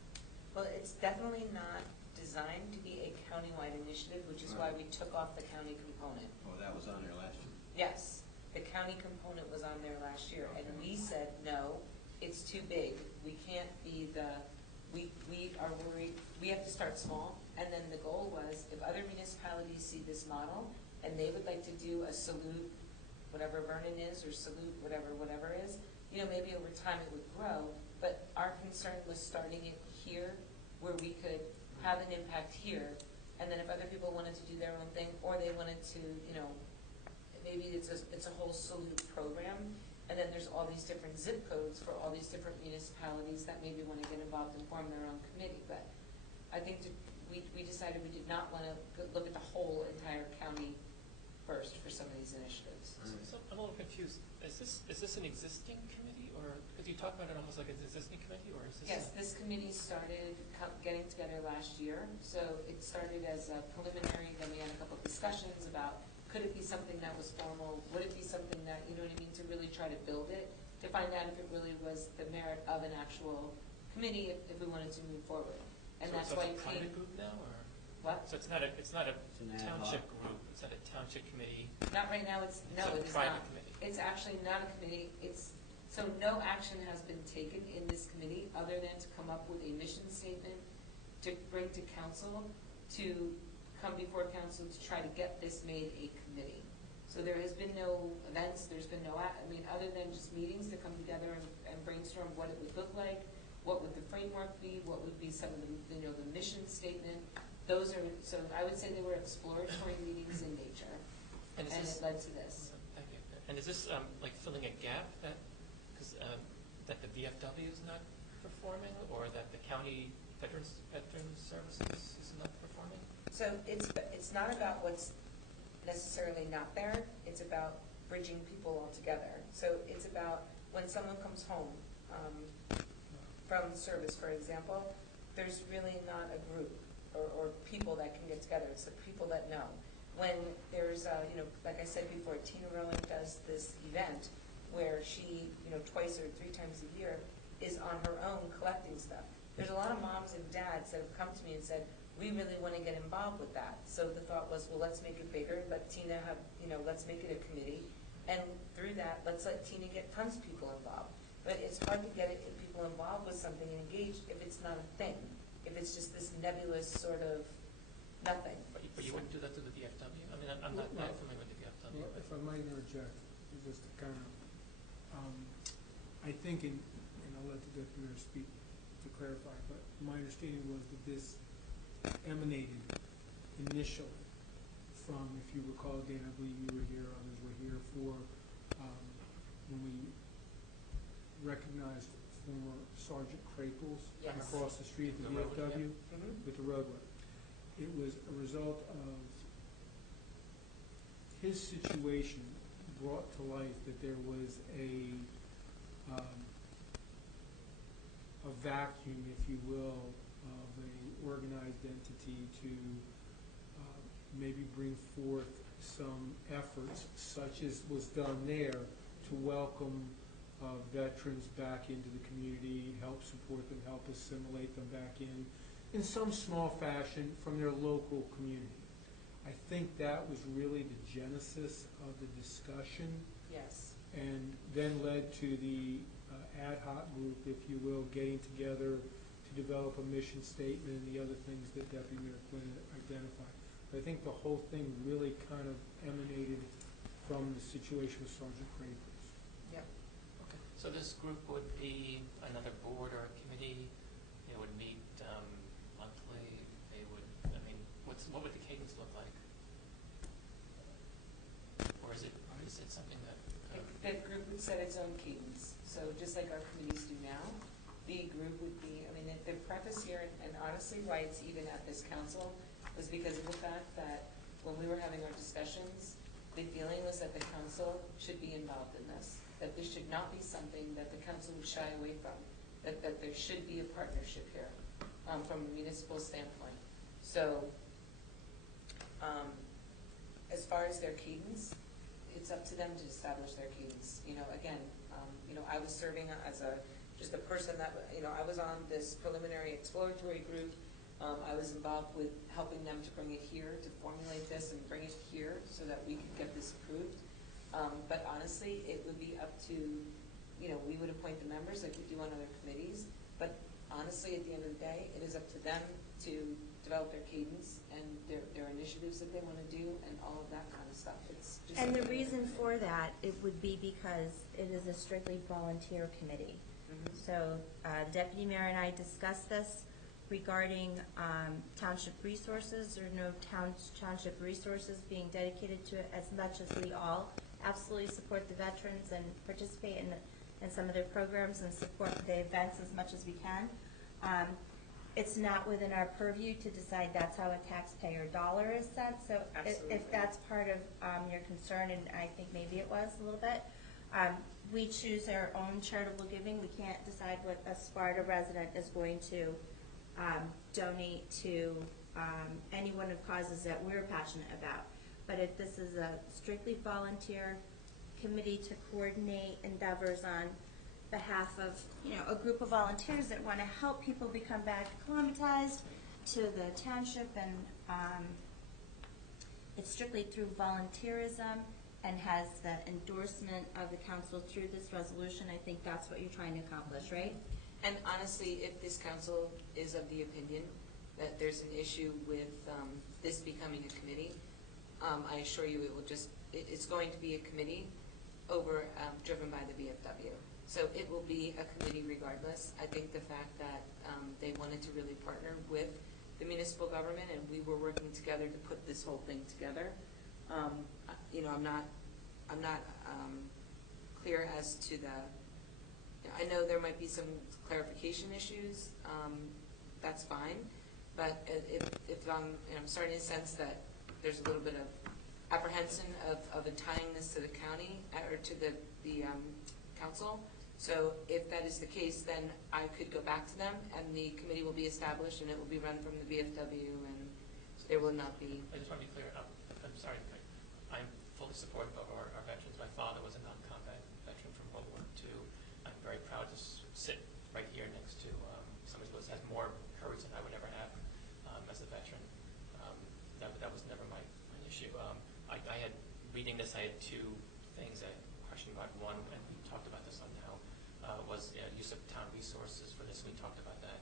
Well, it's definitely not designed to be a countywide initiative, which is why we took off the county component. Oh, that was on there last year. Yes, the county component was on there last year, and we said, no, it's too big. We can't be we are worried, we have to start small, and then the goal was, if other municipalities see this model, and they would like to do a Salute, whatever Vernon is, or Salute, whatever is, maybe over time it would grow, but our concern was starting it here, where we could have an impact here, and then if other people wanted to do their own thing, or they wanted to, maybe it's a whole salute program, and then there's all these different zip codes for all these different municipalities that maybe want to get involved and form their own committee. But I think we decided we did not want to look at the whole entire county first for some of these initiatives. So I'm a little confused. Is this an existing committee, or because you talk about it almost like it's an existing committee, or is this? Yes, this committee started getting together last year. So it started as a preliminary. Then we had a couple of discussions about could it be something that was formal? Would it be something that, you know what I mean, to really try to build it, to find out if it really was the merit of an actual committee if we wanted to move forward. And so that's it's why a it private came. group now, or? What? So it's not a an ad township hoc. group. It's not a township committee. Not right now. It's a it is private not. committee. It's actually not a committee. So no action has been taken in this committee other than to come up with a mission statement to bring to council, to come before council to try to get this made a committee. So there has been no events. There's been no, other than just meetings to come together and brainstorm what it would look like, what would the framework be, what would be some of the, the mission statement. So I would say they were exploratory meetings in nature, and it led to this. Thank you. And is this like filling a gap that the VFW is not performing, or that the county veterans services is not performing? So it's not about what's necessarily not there. It's about bridging people all together. So it's about when someone comes home from service, for example, there's really not a group or people that can get together. It's the people that know. When there's, like I said before, Tina Rowan does this event where she, twice or three times a year is on her own collecting stuff. There's a lot of moms and dads that have come to me and said, we really want to get involved with that. So the thought was, well, let's make it bigger. Let Tina have, let's make it a committee. And through that, let's let Tina get tons of people involved. But it's hard to get people involved with something and engaged if it's not a thing. If it's just this nebulous sort of nothing. But you wouldn't do that to the VFW? I mean, I'm not that familiar with the VFW. Well, if I might interject, just to kind of, I think, and I'll let the Deputy Mayor speak to clarify, but my understanding was that this emanated initially from, if you recall, Dan, I believe you were here, others were here for when we recognized former Sergeant Craples Yes. across the street at the The road, VFW yeah. with the roadway. It was a result of his situation brought to life that there was a vacuum, if you will, of a organized entity to maybe bring forth some efforts, such as was done there, to welcome veterans back into the community, help support them, help assimilate them back in some small fashion from their local community. I think that was really the genesis of the discussion. Yes. And then led to the ad hoc group, if you will, getting together to develop a mission statement and the other things that Deputy Mayor Quinn identified. But I think the whole thing really kind of emanated from the situation with Sergeant Craples. Yep. Okay. So this group would be another board or a committee. It would meet monthly. They would. I mean, what would the cadence look like? Or is it something that? That group would set its own cadence. So just like our committees do now, the group would be, the preface here, and honestly why it's even at this council, was because of the fact that when we were having our discussions, the feeling was that the council should be involved in this, that this should not be something that the council would shy away from, that there should be a partnership here from a municipal standpoint. So as far as their cadence, it's up to them to establish their cadence. Again, I was serving as just a person that, I was on this preliminary exploratory group. I was involved with helping them to bring it here, to formulate this and bring it here so that we could get this approved. But honestly, it would be up to, we would appoint the members like we do on other committees. But honestly, at the end of the day, it is up to them to develop their cadence and their initiatives that they want to do and all of that kind of stuff. It's just And the reason for that, it would be because it is a strictly volunteer committee. Mhm. So Deputy Mayor and I discussed this. regarding township resources. There are no township resources being dedicated to it, as much as we all absolutely support the veterans and participate in some of their programs and support the events as much as we can. It's not within our purview to decide that's how a taxpayer dollar is spent. So if that's part of your concern, and I think maybe it was a little bit, we choose our own charitable giving. We can't decide what a Sparta resident is going to donate to any one of causes that we're passionate about. But if this is a strictly volunteer committee to coordinate endeavors on behalf of, a group of volunteers that want to help people become back acclimatized to the township, and it's strictly through volunteerism and has the endorsement of the council through this resolution. I think that's what you're trying to accomplish, right? And honestly, if this council is of the opinion that there's an issue with this becoming a committee, I assure you it's going to be a committee driven by the VFW. So it will be a committee regardless. I think the fact that they wanted to really partner with the municipal government and we were working together to put this whole thing together, I'm not clear as to I know there might be some clarification issues, that's fine, but if I'm starting to sense that there's a little bit of apprehension of tying this to the county or to the council. So if that is the case, then I could go back to them and the committee will be established and it will be run from the VFW and there will not be. I just want to be clear. I'm sorry. I'm fully supportive of our veterans. My father was a non-combat veteran from World War II. I'm very proud to sit right here next to somebody who has more courage than I would ever have as a veteran. That was never my issue. I had, reading this, I had two things I questioned about. One, and we talked about this on now, was use of town resources for this. We talked about that.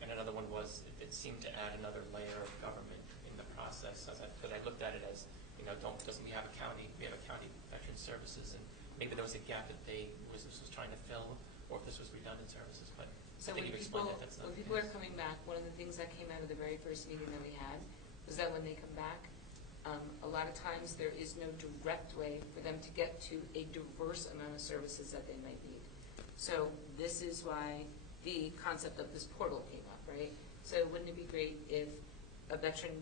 And another one was it seemed to add another layer of government in the process. Because I looked at it as, doesn't we have a county? We have a county veteran services, and maybe there was a gap that this was trying to fill, or if this was redundant services. But so I think when you've explained that that's not when the people case. are coming back, one of the things that came out of the very first meeting that we had was that when they come back, a lot of times there is no direct way for them to get to a diverse amount of services that they might need. So this is why the concept of this portal came up, right? So wouldn't it be great if a veteran,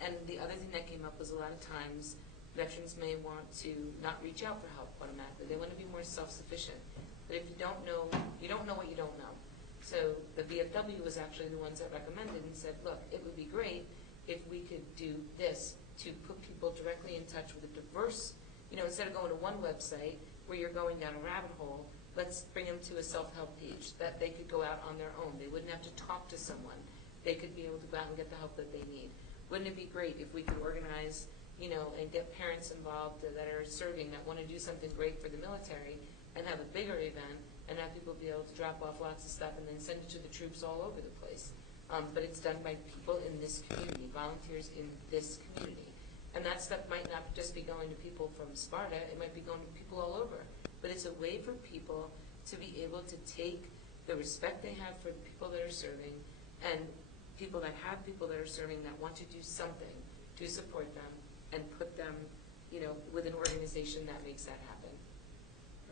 and the other thing that came up was a lot of times veterans may want to not reach out for help automatically. They want to be more self-sufficient. But if you don't know what you don't know. So the VFW was actually the ones that recommended and said, look, it would be great if we could do this to put people directly in touch with a diverse, instead of going to one website where you're going down a rabbit hole, let's bring them to a self-help page that they could go out on their own. They wouldn't have to talk to someone. They could be able to go out and get the help that they need. Wouldn't it be great if we could organize, and get parents involved that are serving, that want to do something great for the military and have a bigger event and have people be able to drop off lots of stuff and then send it to the troops all over the place. But it's done by people in this community, volunteers in this community. And that stuff might not just be going to people from Sparta, it might be going to people all over. But it's a way for people to be able to take the respect they have for the people that are serving and people that have people that are serving that want to do something to support them and put them, with an organization that makes that happen.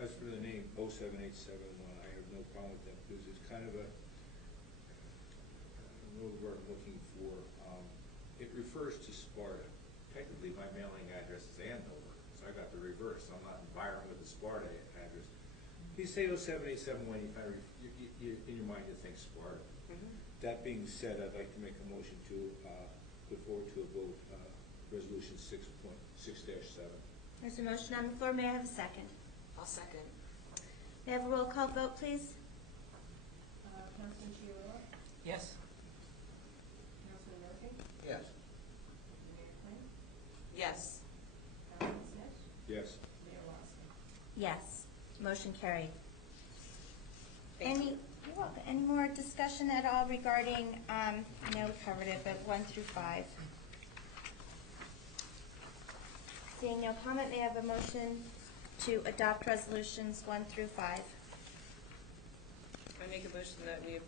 As for the name 07871, I have no problem with that because it's kind of a word I'm looking for. It refers to Sparta. Technically, my mailing address is Andover, so I got the reverse. I'm not in Byron with the Sparta address. You say 07871, in your mind you think Sparta. That being said, I'd like to make a motion to put forward to a vote Resolution 6.6-7. There's a motion on the floor. May I have a second? I'll second. May I have a roll call vote, please? Councilman Chiarella? Yes. Councilman Murphy? Yes. Mayor Quinn? Yes. Councilman Smith? Yes. Mayor Lawson? Yes. Motion carried. Thank you. You're welcome. Any more discussion at all regarding, I know we covered it, but 1 through 5? Seeing no comment, may I have a motion to adopt resolutions 1 through 5? I make a motion that we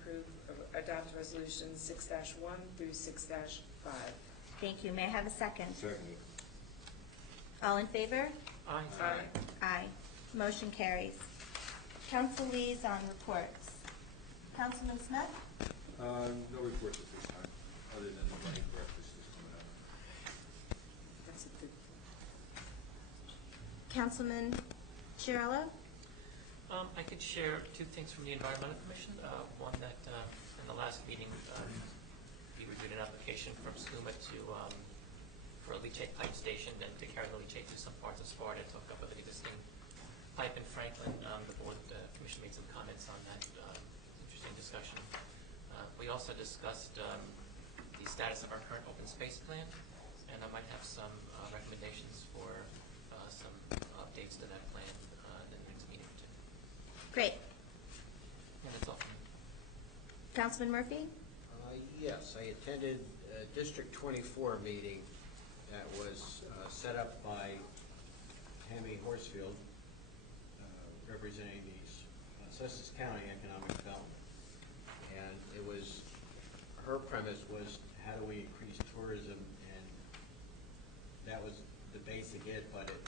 adopt resolutions 6-1 through 6-5. Thank you. May I have a second? Second. All in favor? Aye. Aye. Motion carries. Council liaison reports. Councilman Smith? No reports at this time, other than the money breakfast is coming up. That's a good. Councilman Chiarello? I could share two things from the Environmental Commission. One that in the last meeting, we reviewed an application from SCUMA for a leachate pipe station and to carry the leachate through some parts of Sparta to hook up with an existing pipe in Franklin. The commission made some comments on that. Interesting discussion. We also discussed the status of our current open space plan, and I might have some recommendations for some updates to that plan in the next meeting or two. Great. And that's all from me. Councilman Murphy? Yes, I attended a District 24 meeting that was set up by Tammy Horsfield, representing the Sussex County Economic Development. And it was, her premise was, how do we increase tourism? And that was the basic it, but it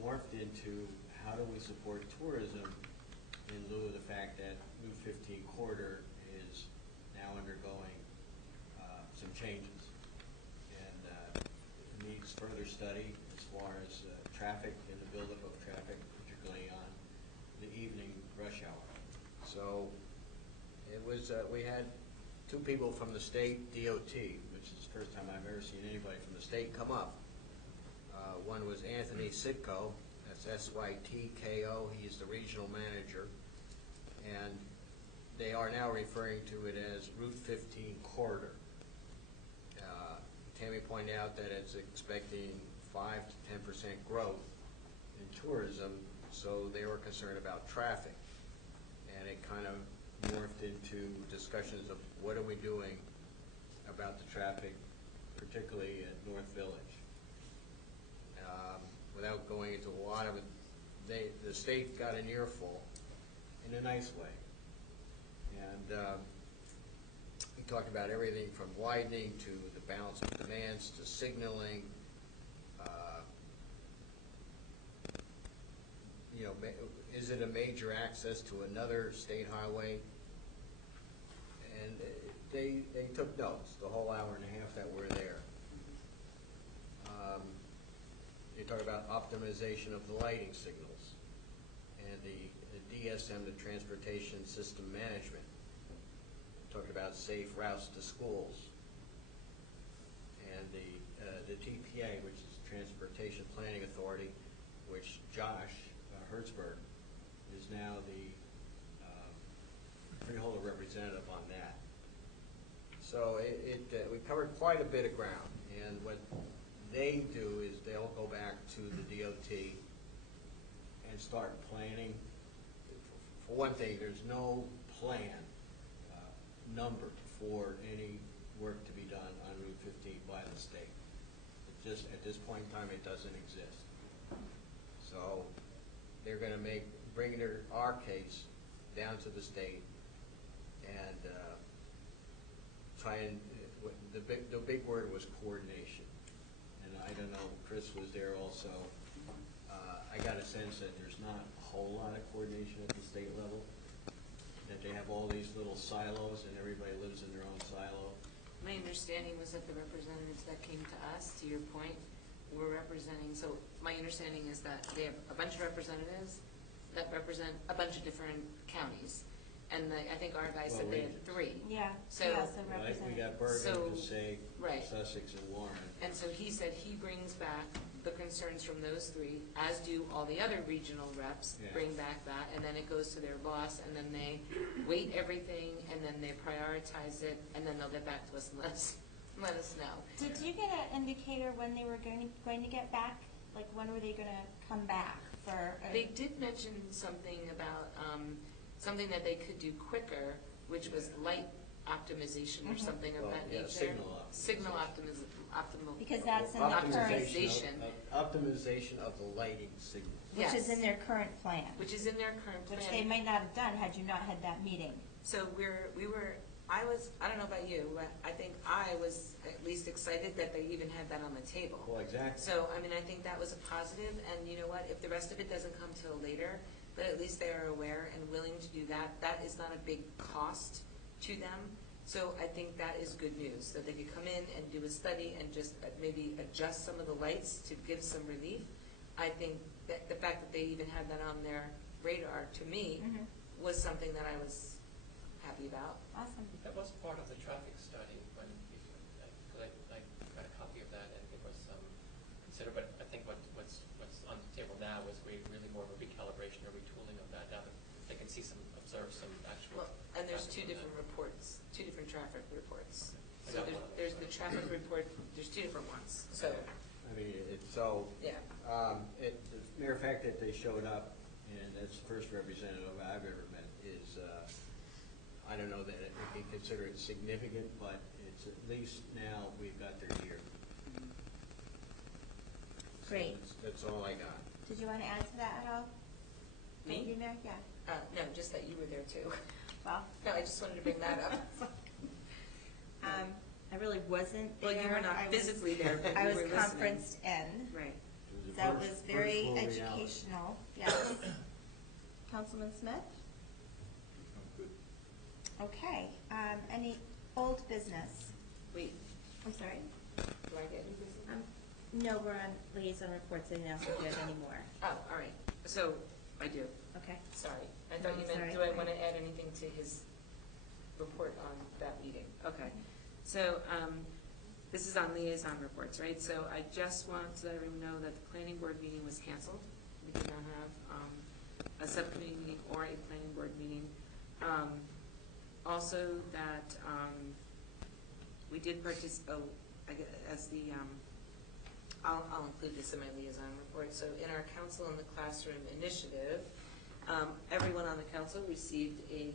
morphed into how do we support tourism in lieu of the fact that Route 15 corridor is now undergoing some changes. And it needs further study as far as traffic and the buildup of traffic, particularly on the evening rush hour. So it was, we had two people from the state DOT, which is the first time I've ever seen anybody from the state come up. One was Anthony Sitko, that's S-Y-T-K-O, he's the regional manager, and they are now referring to it as Route 15 corridor. Tammy pointed out that it's expecting 5 to 10% growth in tourism, so they were concerned about traffic. And it kind of morphed into discussions of what are we doing about the traffic, particularly at North Village. Without going into a lot of it, the state got an earful in a nice way. And we talked about everything from widening to the balance of demands to signaling. Is it a major access to another state highway? And they took notes the whole hour and a half that we're there. They talk about optimization of the lighting signals and the DSM, the Transportation System Management. They talked about safe routes to schools. And the TPA, which is Transportation Planning Authority, which Josh Hertzberg is now the freeholder representative on that. So we covered quite a bit of ground, and what they do is they'll go back to the DOT and start planning. For one thing, there's no plan numbered for any work to be done on Route 15 by the state. It just, at this point in time, it doesn't exist. So they're going to bring our case down to the state and try and, the big word was coordination. And I don't know, Chris was there also. I got a sense that there's not a whole lot of coordination at the state level, that they have all these little silos and everybody lives in their own silo. My understanding was that the representatives that came to us, to your point, were representing, so my understanding is that they have a bunch of representatives that represent a bunch of different counties. And I think our guy said they had 3. Yeah. So, we also Right, we represent. got Bergen, So, Passaic, right. Sussex, and Warren. And so he said he brings back the concerns from those 3, as do all the other regional reps, Yeah. bring back that, and then it goes to their boss, and then they weight everything, and then they prioritize it, and then they'll get back to us and let us know. Did you get an indicator when they were going to get back? Like, when were they going to come back for? They did mention something about something that they could do quicker, which was light optimization or something of Well, that yeah, nature. signal optimization. optimal. Because that's in the current, Optimization. Optimization of the lighting signals. which is Yes. in their current plan, Which is in their current plan. which they might not have done had you not had that meeting. So I don't know about you, but I think I was at least excited that they even had that on the table. Well, exactly. So, I mean, I think that was a positive, and you know what, if the rest of it doesn't come till later, but at least they are aware and willing to do that, that is not a big cost to them. So I think that is good news, that they could come in and do a study and just maybe adjust some of the lights to give some relief. I think that the fact that they even had that on their radar, to me, was something that I was happy about. Awesome. That was part of the traffic study when, because I got a copy of that and it was but I think what's on the table now is really more of a recalibration or retooling of that. Now that they can observe some actual. Well, and there's two traffic on different that. reports, two different traffic reports. I So got one of those, there's the so. traffic report, there's two different ones, so, I mean, it's so, yeah. the mere fact that they showed up, and that's the first representative I've ever met, is, I don't know that it would be considered significant, but it's at least now we've got their ear. Great. So that's all I got. Did you want to add to that at all? Me? Thank you, Mayor? Yeah. No, just that you were there too. Well, No, I just wanted to bring that up. I really wasn't there. Well, you were not I was- physically there, but I you was were listening. conferenced in. Right. It So it was was very virtual reality. educational, yes. Councilman Smith? I'm good. Okay, any old business? Wait, I'm sorry? do I get new business? No, we're on liaison reports, I didn't ask if you had any more. Oh, all right. So, I do. Okay. Sorry. I thought you meant, Sorry. do I want to add anything to his report on that meeting? Okay. So, this is on liaison reports, right? So I just want to let everyone know that the planning board meeting was canceled. We did not have a subcommittee meeting or a planning board meeting. Also that we did participate, as the, I'll include this in my liaison report. So in our Council in the Classroom initiative, everyone on the council received a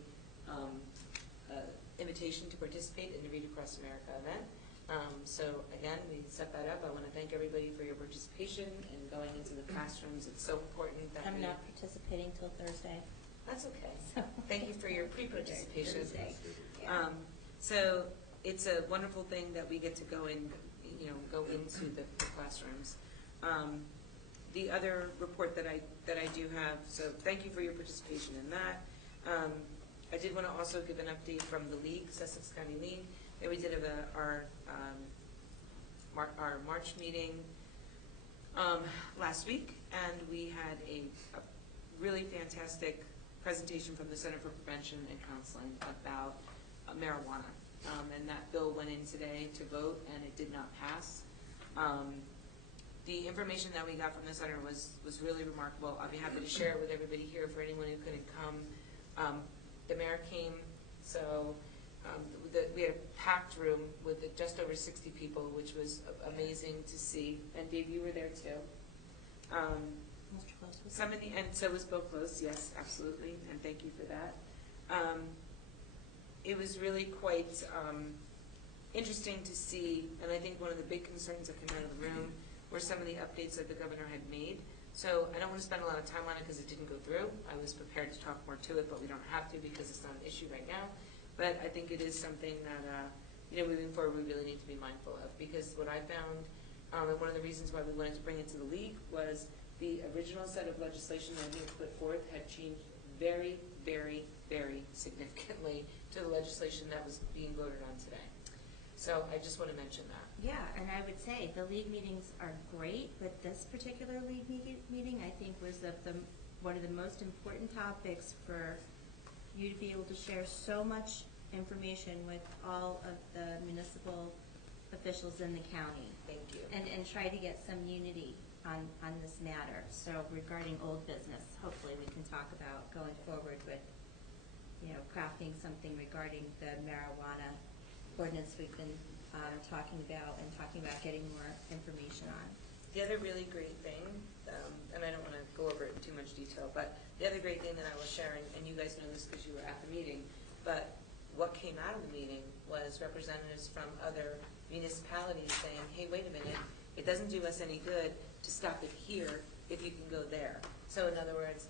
invitation to participate in the Read Across America event. So again, we set that up. I want to thank everybody for your participation and going into the classrooms. It's so important that I'm not participating till Thursday. That's okay. Thank you for your pre-participation. Thursday. Yeah. So it's a wonderful thing that we get to go in, go into the classrooms. The other report that I do have, so thank you for your participation in that. I did want to also give an update from the League, Sussex County League, that we did have our March meeting last week, and we had a really fantastic presentation from the Center for Prevention and Counseling about marijuana. And that bill went in today to vote, and it did not pass. The information that we got from the center was really remarkable. I'll be happy to share it with everybody here for anyone who couldn't come. The mayor came, so we had a packed room with just over 60 people, which was amazing to see. And Dave, you were there too. Mr. Close was And so was Bill Close, yes, absolutely, and thank you for that. It was really quite interesting to see, and I think one of the big concerns that came out of the room were some of the updates that the governor had made. So I don't want to spend a lot of time on it because it didn't go through. I was prepared to talk more to it, but we don't have to because it's not an issue right now. But I think it is something that, moving forward, we really need to be mindful of. Because what I found, and one of the reasons why we wanted to bring it to the league, was the original set of legislation that we had put forth had changed very, very, very significantly to the legislation that was being voted on today. So I just want to mention that. Yeah, and I would say the league meetings are great, but this particular league meeting, I think, was one of the most important topics for you to be able to share so much information with all of the municipal officials in the county. Thank you. And try to get some unity on this matter. So regarding old business, hopefully we can talk about going forward with, crafting something regarding the marijuana ordinance we've been talking about getting more information on. The other really great thing, and I don't want to go over it in too much detail, but the other great thing that I was sharing, and you guys know this because you were at the meeting, but what came out of the meeting was representatives from other municipalities saying, hey, wait a minute, it doesn't do us any good to stop it here if you can go there. So in other words,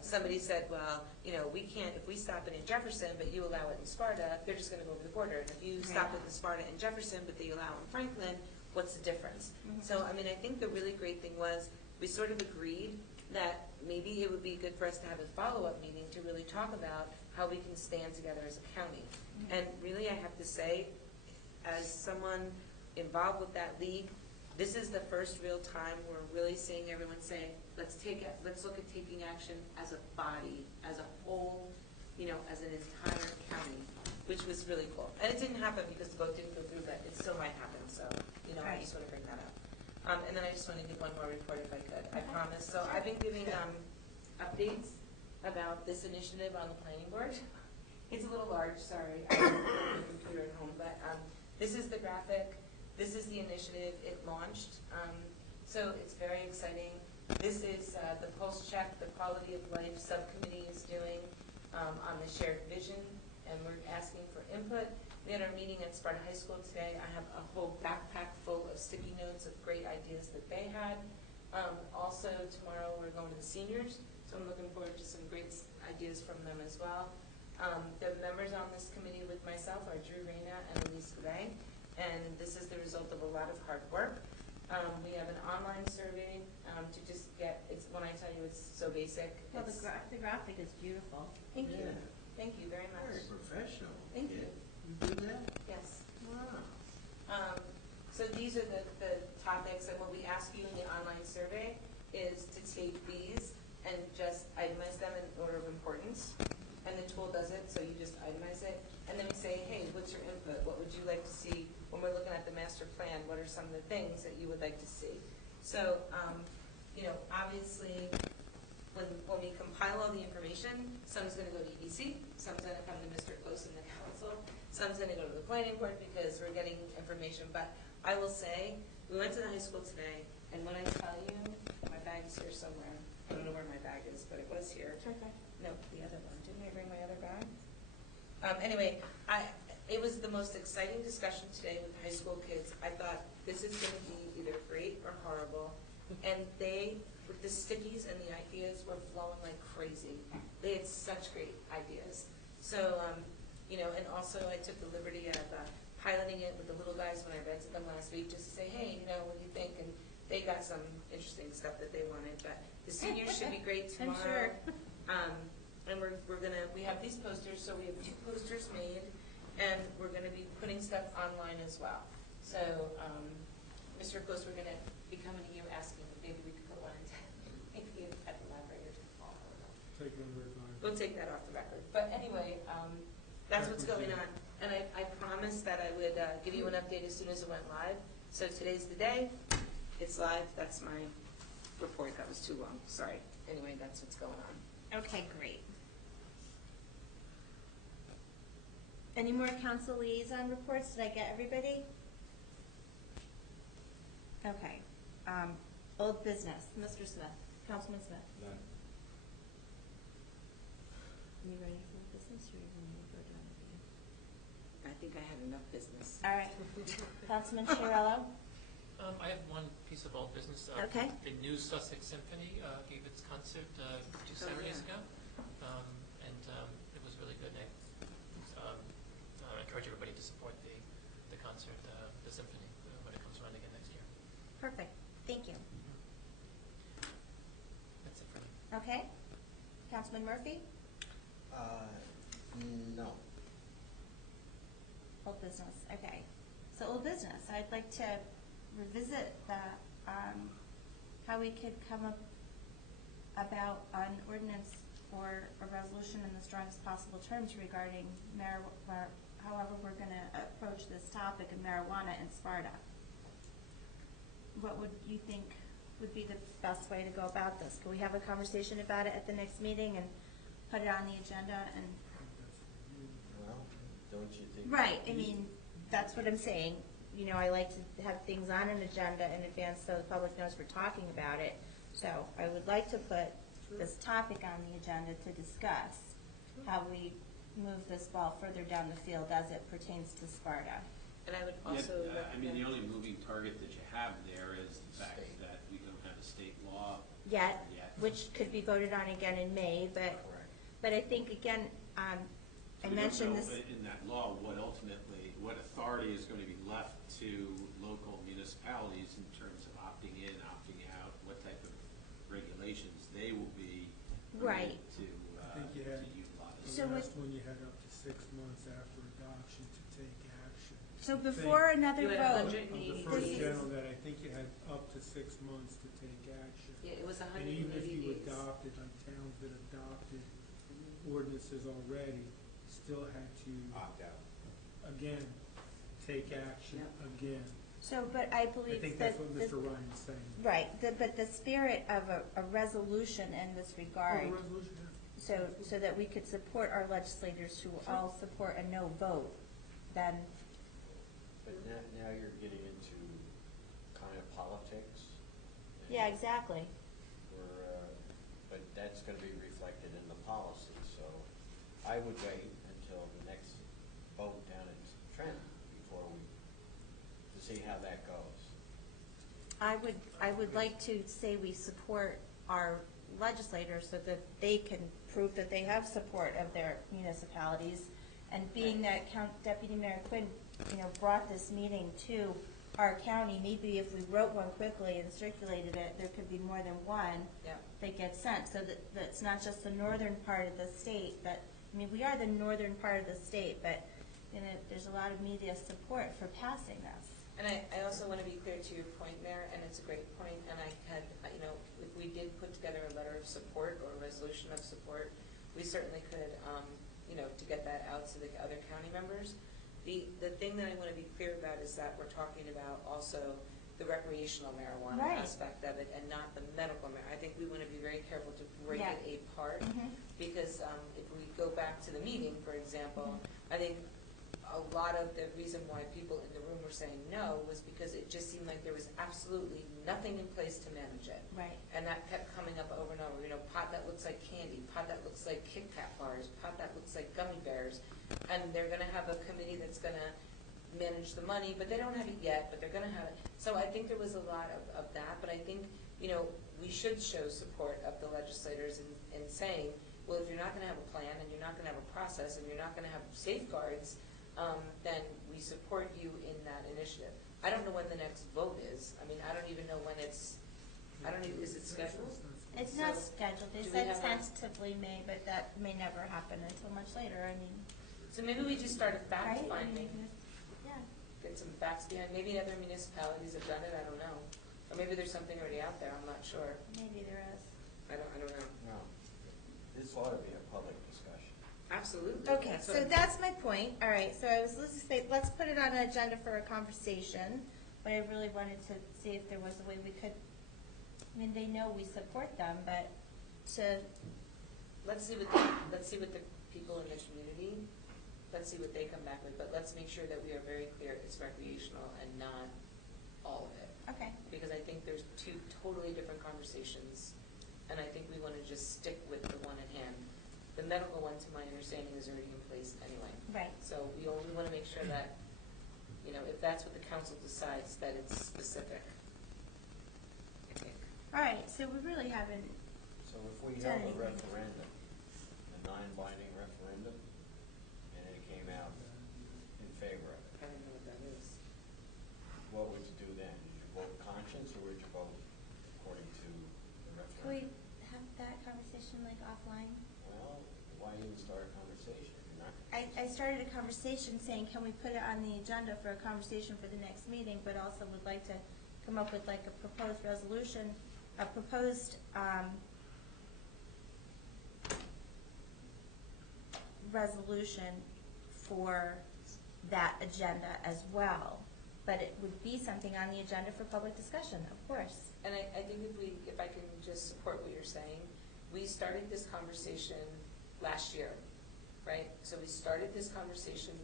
somebody said, well, we can't, if we stop it in Jefferson, but you allow it in Sparta, they're just gonna go over the border. And if you stop it in Sparta and Jefferson, but they allow it in Franklin, what's the difference? So, I mean, I think the really great thing was, we sort of agreed that maybe it would be good for us to have a follow-up meeting to really talk about how we can stand together as a county. And really, I have to say, as someone involved with that league, this is the first real time we're really seeing everyone say, let's look at taking action as a body, as a whole, as an entire county, which was really cool. And it didn't happen because the vote didn't go through, but it still might happen, so, I just want to bring that up. And then I just want to give one more report if I could, I promise. So I've been giving updates about this initiative on the planning board. It's a little large, sorry, I don't have a computer at home, but this is the graphic. This is the initiative. It launched, so it's very exciting. This is the pulse check the quality of life subcommittee is doing on the shared vision, and we're asking for input. We had our meeting at Sparta High School today. I have a whole backpack full of sticky notes of great ideas that they had. Also, tomorrow we're going to the seniors, so I'm looking forward to some great ideas from them as well. The members on this committee with myself are Drew Reyna and Elise Gray. And this is the result of a lot of hard work. We have an online survey to just get, when I tell you it's so basic. Well, the graphic is beautiful. Thank you. Thank you very much. Very professional. Thank you. You do that? Yes. Wow. So these are the topics, and what we ask you in the online survey is to take these and just itemize them in order of importance. And the tool does it, so you just itemize it. And then we say, hey, what's your input? What would you like to see when we're looking at the master plan? What are some of the things that you would like to see? So, obviously, when we compile all the information, some's going to go to EDC, some's going to come to Mr. Close in the council, some's going to go to the planning board because we're getting information. But I will say, we went to the high school today, and when I tell you, my bag is here somewhere. I don't know where my bag is, but it was here. Okay. No, the other one. Didn't I bring my other bag? Anyway, it was the most exciting discussion today with high school kids. I thought this is going to be either great or horrible. And with the stickies and the ideas were flowing like crazy. They had such great ideas. So, and also I took the liberty of piloting it with the little guys when I read to them last week, just to say, hey, what do you think? And they got some interesting stuff that they wanted. But the seniors should be great tomorrow. I'm sure. And we have these posters, so we have 2 posters made, and we're gonna be putting stuff online as well. So, Mr. Close, we're gonna be coming to you asking if maybe we could put one maybe at the library or tomorrow. Take it under advisement. We'll take that off the record. But anyway, that's what's going on. And I promised that I would give you an update as soon as it went live. So today's the day. It's live. That's my report. That was too long. Sorry. Anyway, that's what's going on. Okay, great. Any more council liaison reports? Did I get everybody? Okay. Old business, Mr. Smith, Councilman Smith. None. You ready for the business, or you want me to go down with you? I think I had enough business. All right. Councilman Chiarello? I have one piece of old business. Okay. The New Sussex Symphony gave its concert 2 Saturdays ago, and it was really good. I encourage everybody to support the concert, the symphony, when it comes around again next year. Perfect. Thank you. That's it for me. Okay. Councilman Murphy? No. Old business. Okay. So old business. I'd like to revisit that, how we could come up about an ordinance or a resolution in the strongest possible terms regarding however we're going to approach this topic of marijuana in Sparta. What would you think would be the best way to go about this? Can we have a conversation about it at the next meeting and put it on the agenda? And Well, don't you think? right. I mean, that's what I'm saying. I like to have things on an agenda in advance so the public knows we're talking about it. So I would like to put this topic on the agenda to discuss how we move this ball further down the field as it pertains to Sparta. And I would Yeah, also I mean, the recommend, only moving target that you have there is the fact State. that we don't have a state law Yet, yet. which could be voted on again in May, Correct. but I think, again, I So we don't mentioned know this. in that law what authority is going to be left to local municipalities in terms of opting in, opting out, what type of regulations they will be Right. permitted to I think you had, utilize. the So last one you had up to 6 months after adoption to take action. So before another You had vote, 100 Of the 180 first days. general that I think you had up to 6 months to take action. Yeah, it was And 180 even if you days. adopted, like towns that adopted ordinances already, still had to, Opt out. again, take action again. so, but I I believe think that. that's what Mr. Ryan's saying. Right, but the spirit of a resolution in this Oh, regard, the resolution, yeah. so that we could support our legislators who all support a no vote, then, But now you're getting into kind of politics. and yeah, exactly. But that's gonna be reflected in the policy, so I would wait until the next vote down in Trenton to see how that goes. I would like to say we support our legislators so that they can prove that they have support of their municipalities. And being that Deputy Mayor Quinn, brought this meeting to our county, maybe if we wrote one quickly and circulated it, there could be more than one Yeah. that gets sent, so that's not just the northern part of the state, but, we are the northern part of the state, but, there's a lot of media support for passing this. And I also want to be clear to your point, Mayor, and it's a great point, and I had, if we did put together a letter of support or a resolution of support, we certainly could, to get that out to the other county members. The thing that I want to be clear about is that we're talking about also the recreational marijuana Right. aspect of it and not the medical marijuana. I think we want to be very careful to break Yeah. it apart, Mhm. because if we go back to the meeting, for example, I think a lot of the reason why people in the room were saying no was because it just seemed like there was absolutely nothing in place to manage it. Right. And that kept coming up over and over, pot that looks like candy, pot that looks like Kit Kat bars, pot that looks like gummy bears. And they're gonna have a committee that's gonna manage the money, but they don't have it yet, but they're gonna have it. So I think there was a lot of that, but I think, we should show support of the legislators in saying, well, if you're not gonna have a plan, and you're not gonna have a process, and you're not gonna have safeguards, then we support you in that initiative. I don't know when the next vote is. I don't even know when is it scheduled? It's not So, scheduled, they do we said have a- tentatively May, but that may never happen until much later, So maybe we just start a fact right? finding, Yeah. get some facts behind, maybe other municipalities have done it, I don't know. Or maybe there's something already out there, I'm not sure. Maybe there is. I don't know. No, this ought to be a public discussion. Absolutely. Okay, That's so what I'm- that's my point. All right, so let's say, let's put it on an agenda for a conversation, but I really wanted to see if there was a way we could, they know we support them, but to, Let's see what the people in the community, let's see what they come back with, but let's make sure that we are very clear it's recreational and not all of it. okay, Because I think there's two totally different conversations, and I think we want to just stick with the one at hand. The medical one, to my understanding, is already in place anyway. right. So we only want to make sure that, if that's what the council decides, that it's specific. I think. All right, so we really haven't, So if we Done held a anything. referendum, a non-binding referendum, and it came out in favor of it, I don't know what that is. what would you do then? Did you vote conscience, or would you vote according to the can we referendum? have that conversation offline? Well, why even start a conversation? You're not. I started a conversation saying, can we put it on the agenda for a conversation for the next meeting, but also would like to come up with a proposed resolution, a proposed, resolution for that agenda as well. But it would be something on the agenda for public discussion, of course. And I think if I can just support what you're saying, we started this conversation last year, right? So we started this conversation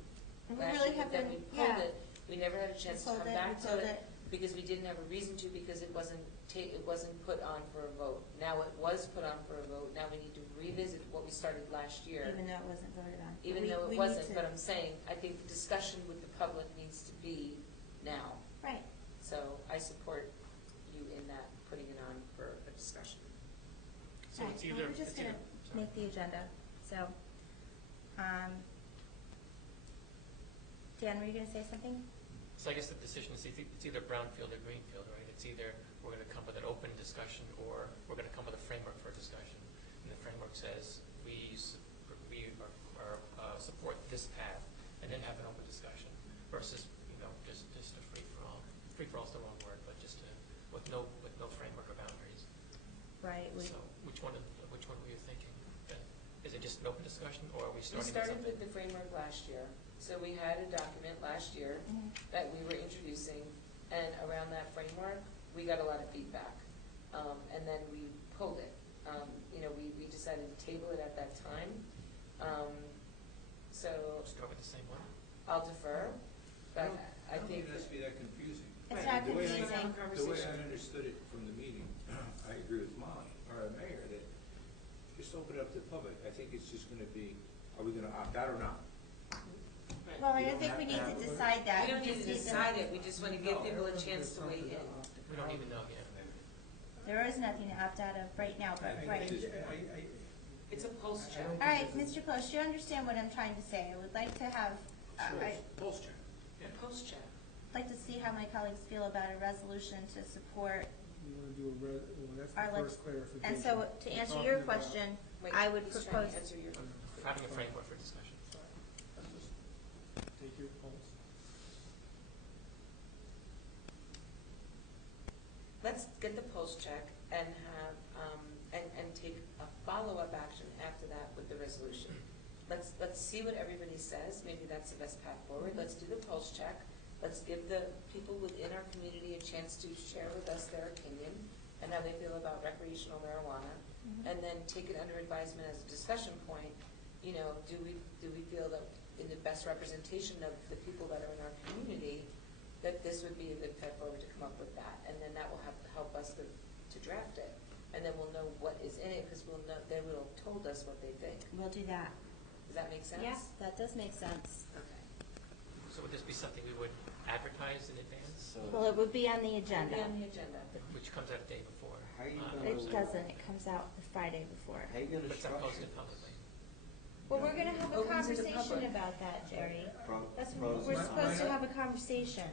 And we last really year, but then we haven't- pulled yeah. it. We never had a chance to We pulled come it, back we to pulled it it. because we didn't have a reason to, because it wasn't it wasn't put on for a vote. Now it was put on for a vote, now we need to revisit what we started last year. Even though it wasn't voted on. Even though We it need wasn't, to- but I'm saying, I think the discussion with the public needs to be now. Right. So I support you in that, putting it on for a discussion. So Right, it's well, either, we're just it's either, gonna sorry. make the agenda, so, Dan, were you gonna say something? So I guess the decision is it's either brownfield or greenfield, right? It's either we're going to come with an open discussion or we're going to come with a framework for a discussion. And the framework says we support this path and then have an open discussion versus, just a free-for-all. Free-for-all is the wrong word, but just with no framework or boundaries. Right. So which one were you thinking? Is it just an open discussion or are we We starting with started something? with the framework last year. So we had a document last year that we were introducing, and around that framework, we got a lot of feedback. And then we pulled it. We decided to table it at that time. So Start with the same one? I'll defer, but I don't think. it has to be that confusing. It's Right. not The way I- confusing. The way I understood it from the meeting, I agree with Molly, or the mayor, that just open it up to the public. I think it's just gonna be, are we gonna opt out or not? Well, I You don't don't think we have need to to have- decide that. We don't need just to decide it, we just want to give No, people a everyone's chance to got weigh something in. We don't even know yet. There is nothing to opt out of right now, but, right. It's a pulse check. All right, Mr. Close, you understand what I'm trying to say. I would like to have, I'd Pulse check. A pulse check. like to see how my colleagues feel about a resolution to support. You wanna do well, that's Our the leg- first clarification. And so, to We're answer talking your about- question, Wait, I would he's trying propose. to answer your. Having a framework for discussion. Take your pulse. Let's get the pulse check and have, and take a follow-up action after that with the resolution. Let's see what everybody says, maybe that's the best path forward, let's do the pulse check, let's give the people within our community a chance to share with us their opinion and how they feel about recreational marijuana, and then take it under advisement as a discussion point, do we feel that in the best representation of the people that are in our community, that this would be a good path forward to come up with that, and then that will help us to draft it. And then we'll know what is in it, because they will have told us what they think. We'll do that. Does that make sense? Yes, that does make sense. Okay. So would this be something we would advertise in advance, Well, it would be on the It'll agenda. be on the agenda. which comes out the day before? How are you on the gonna- It website? doesn't, it comes out the Friday before. How are you gonna But it's not structure posted publicly. Well, we're gonna have a Open to the conversation public. about that, Jerry. That's, pros we're and supposed to cons? have a conversation.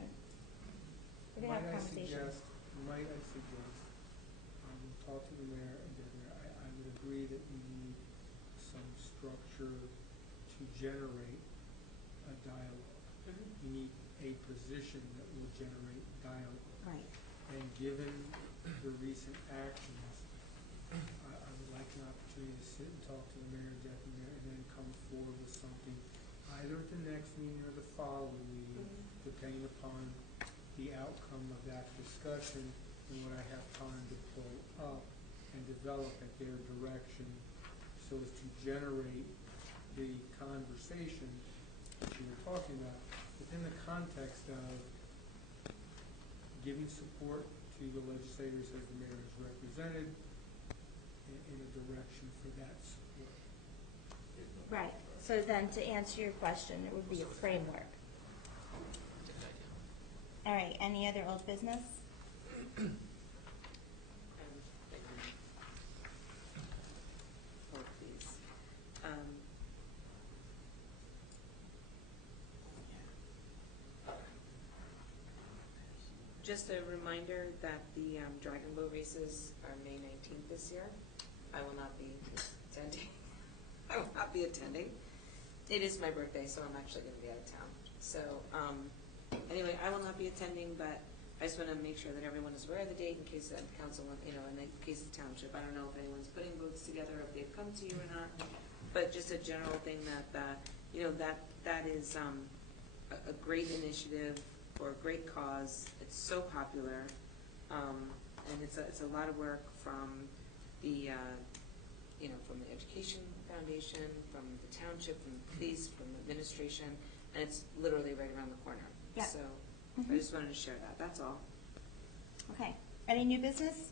We're gonna have a conversation. Might I suggest, we'll talk to the mayor and get there, I would agree that we need some structure to generate a dialogue. We need a position that will generate dialogue. Right. And given the recent actions, I would like an opportunity to sit and talk to the mayor, deputy mayor, and then come forward with something, either at the next meeting or the following meeting, depending upon the outcome of that discussion and what I have time to pull up and develop at their direction, so as to generate the conversation that you were talking about within the context of giving support to the legislators as the mayor is represented in a direction for that support. Right. So then, to answer your question, it would be a framework. It's a good idea. All right, any other old business? Hold, please. Just a reminder that the Dragon Boat races are May 19th this year. I will not be attending. I will not be attending. It is my birthday, so I'm actually going to be out of town. So, anyway, I will not be attending, but I just want to make sure that everyone is aware of the date in case the council, in case the township, I don't know if anyone's putting boats together, if they've come to you or not, but just a general thing that that is a great initiative for a great cause. It's so popular, and it's a lot of work from the from the Education Foundation, from the township, from the police, from the administration, and it's literally right around the corner. Yeah. So I just wanted to share that, that's all. Okay. Any new business?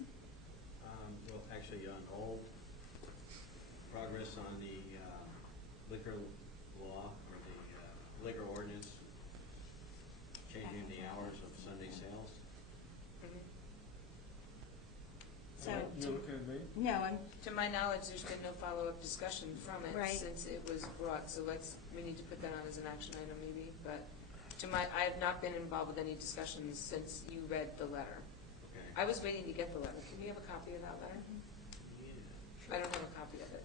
Well, actually, on old, progress on the liquor law, or the liquor ordinance, changing the hours of Sunday sales. So, You're looking at me? no, I'm, To my knowledge, there's been no follow-up discussion from it Right. since it was brought, so we need to put that on as an action item maybe, but I have not been involved with any discussions since you read the letter. Okay. I was waiting to get the letter. Can we have a copy of that letter? Yeah. I don't have a copy of it.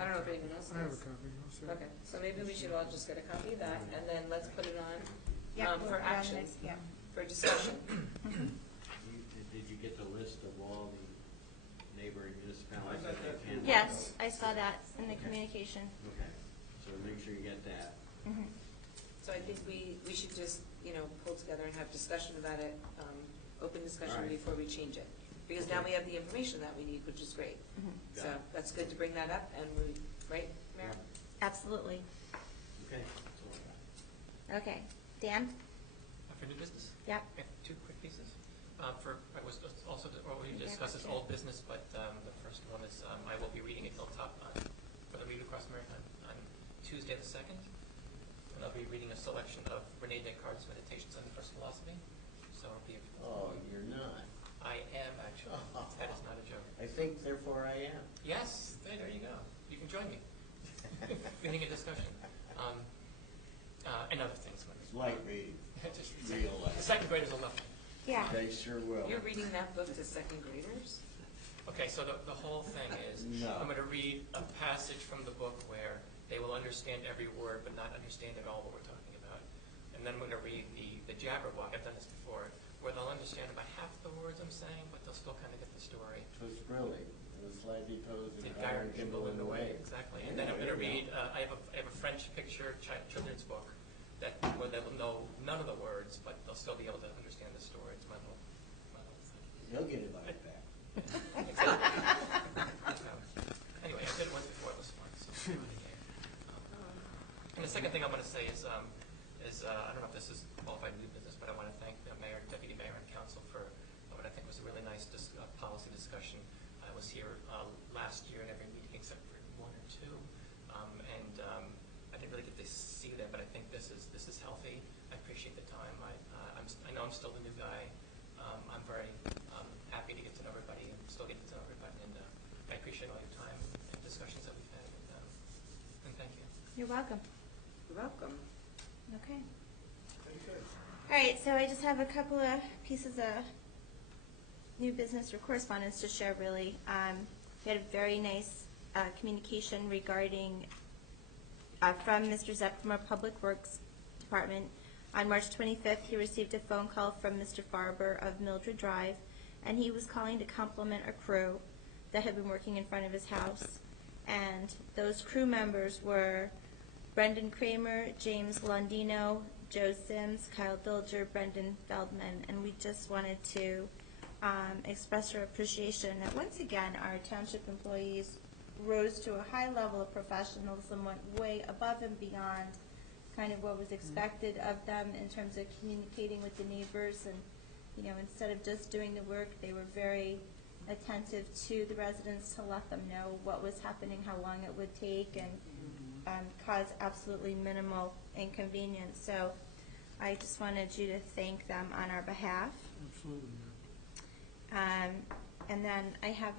I don't know if anyone else I have a does. copy, I'll send it. Okay, so maybe we should all just get a copy of that, and then let's put it on, yeah, we'll for put it on action, next- yeah. for discussion. Did you get the list of all the neighboring municipalities that they can? Yes, I saw that in the communication. Okay, so make sure you get that. Mhm. So I think we should just, pull together and have discussion about it, open discussion All right. before we change it. Because now we have the information that we need, which is great. Mhm. So Got it. that's good to bring that up, and right, Mary? Absolutely. Okay, that's all I got. Okay. Dan? For new business? Yep. I have two quick pieces. I was also, we discussed this old business, but the first one is I will be reading at Hilltop for the Read Across America on Tuesday the 2nd. And I'll be reading a selection of Rene Descartes' Meditations on First Philosophy. So I'll be. Oh, you're not. I am actually. That is not a joke. I think, therefore I am. Yes, there you go. You can join me. Beginning a discussion. And other things. Like reading. Just Real life. The second graders will love it. Yeah. They sure will. You're reading that book to second graders? Okay, so the whole thing is, No. I'm going to read a passage from the book where they will understand every word but not understand at all what we're talking about. And then I'm going to read the Jabberwock, I've done this before, where they'll understand about half the words I'm saying, but they'll still kind of get the story. Twas brillig, and the slidey toes The and Gyre iron Gimbal gimbal in the way, exactly. And then I'm going to read, I have a French picture children's book where they will know none of the words, but they'll still be able to understand the story. It's my little thing. He'll get it like that. Anyway, I did it once before, it was fun, so I'll do it again. And the second thing I want to say is I don't know if this is qualified new business, but I want to thank the mayor, deputy mayor, and council for what I think was a really nice policy discussion. I was here last year at every meeting except for one or two, and I didn't really get to see that, but I think this is healthy. I appreciate the time. I know I'm still the new guy. I'm very happy to get to know everybody and still getting to know everybody, and I appreciate all your time and discussions that we've had, and thank you. You're welcome. You're welcome. Okay. All right, so I just have a couple of pieces of new business or correspondence to share, really. We had a very nice communication regarding, from Mr. Zepp from our Public Works Department. On March 25th, he received a phone call from Mr. Farber of Mildred Drive, and he was calling to compliment a crew that had been working in front of his house. And those crew members were Brendan Kramer, James Londino, Joe Sims, Kyle Dilger, Brendan Feldman, and we just wanted to express our appreciation that once again our township employees rose to a high level of professionalism, went way above and beyond kind of what was expected of them in terms of communicating with the neighbors, and instead of just doing the work, they were very attentive to the residents to let them know what was happening, how long it would take, and cause absolutely minimal inconvenience. So I just wanted you to thank them on our behalf. Absolutely, And then I have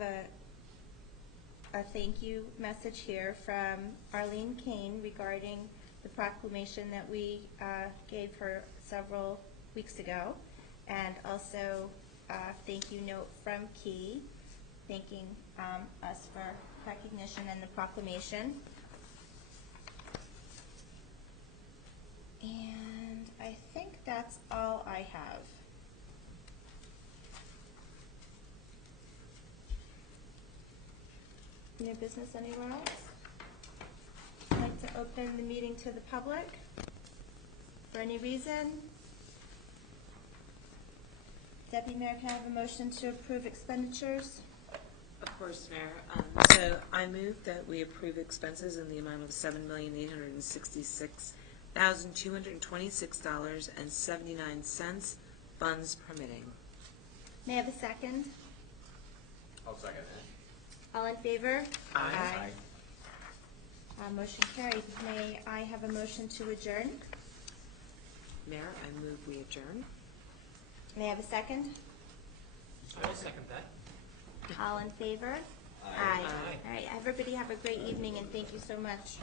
a thank you message here from Arlene Kane regarding the proclamation that we gave her several weeks ago, and also a thank you note from Key thanking us for recognition and the proclamation. And I think that's all I have. New business anywhere else? I'd like to open the meeting to the public. For any reason? Deputy Mayor, can I have a motion to approve expenditures? Of course, Mayor. So I move that we approve expenses in the amount of $7,866,226.79, funds permitting. May I have a second? I'll second it. All in favor? Aye. Motion carried. May I have a motion to adjourn? Mayor, I move we adjourn. May I have a second? I will second that. All in favor? Aye. All right, everybody have a great evening, and thank you so much.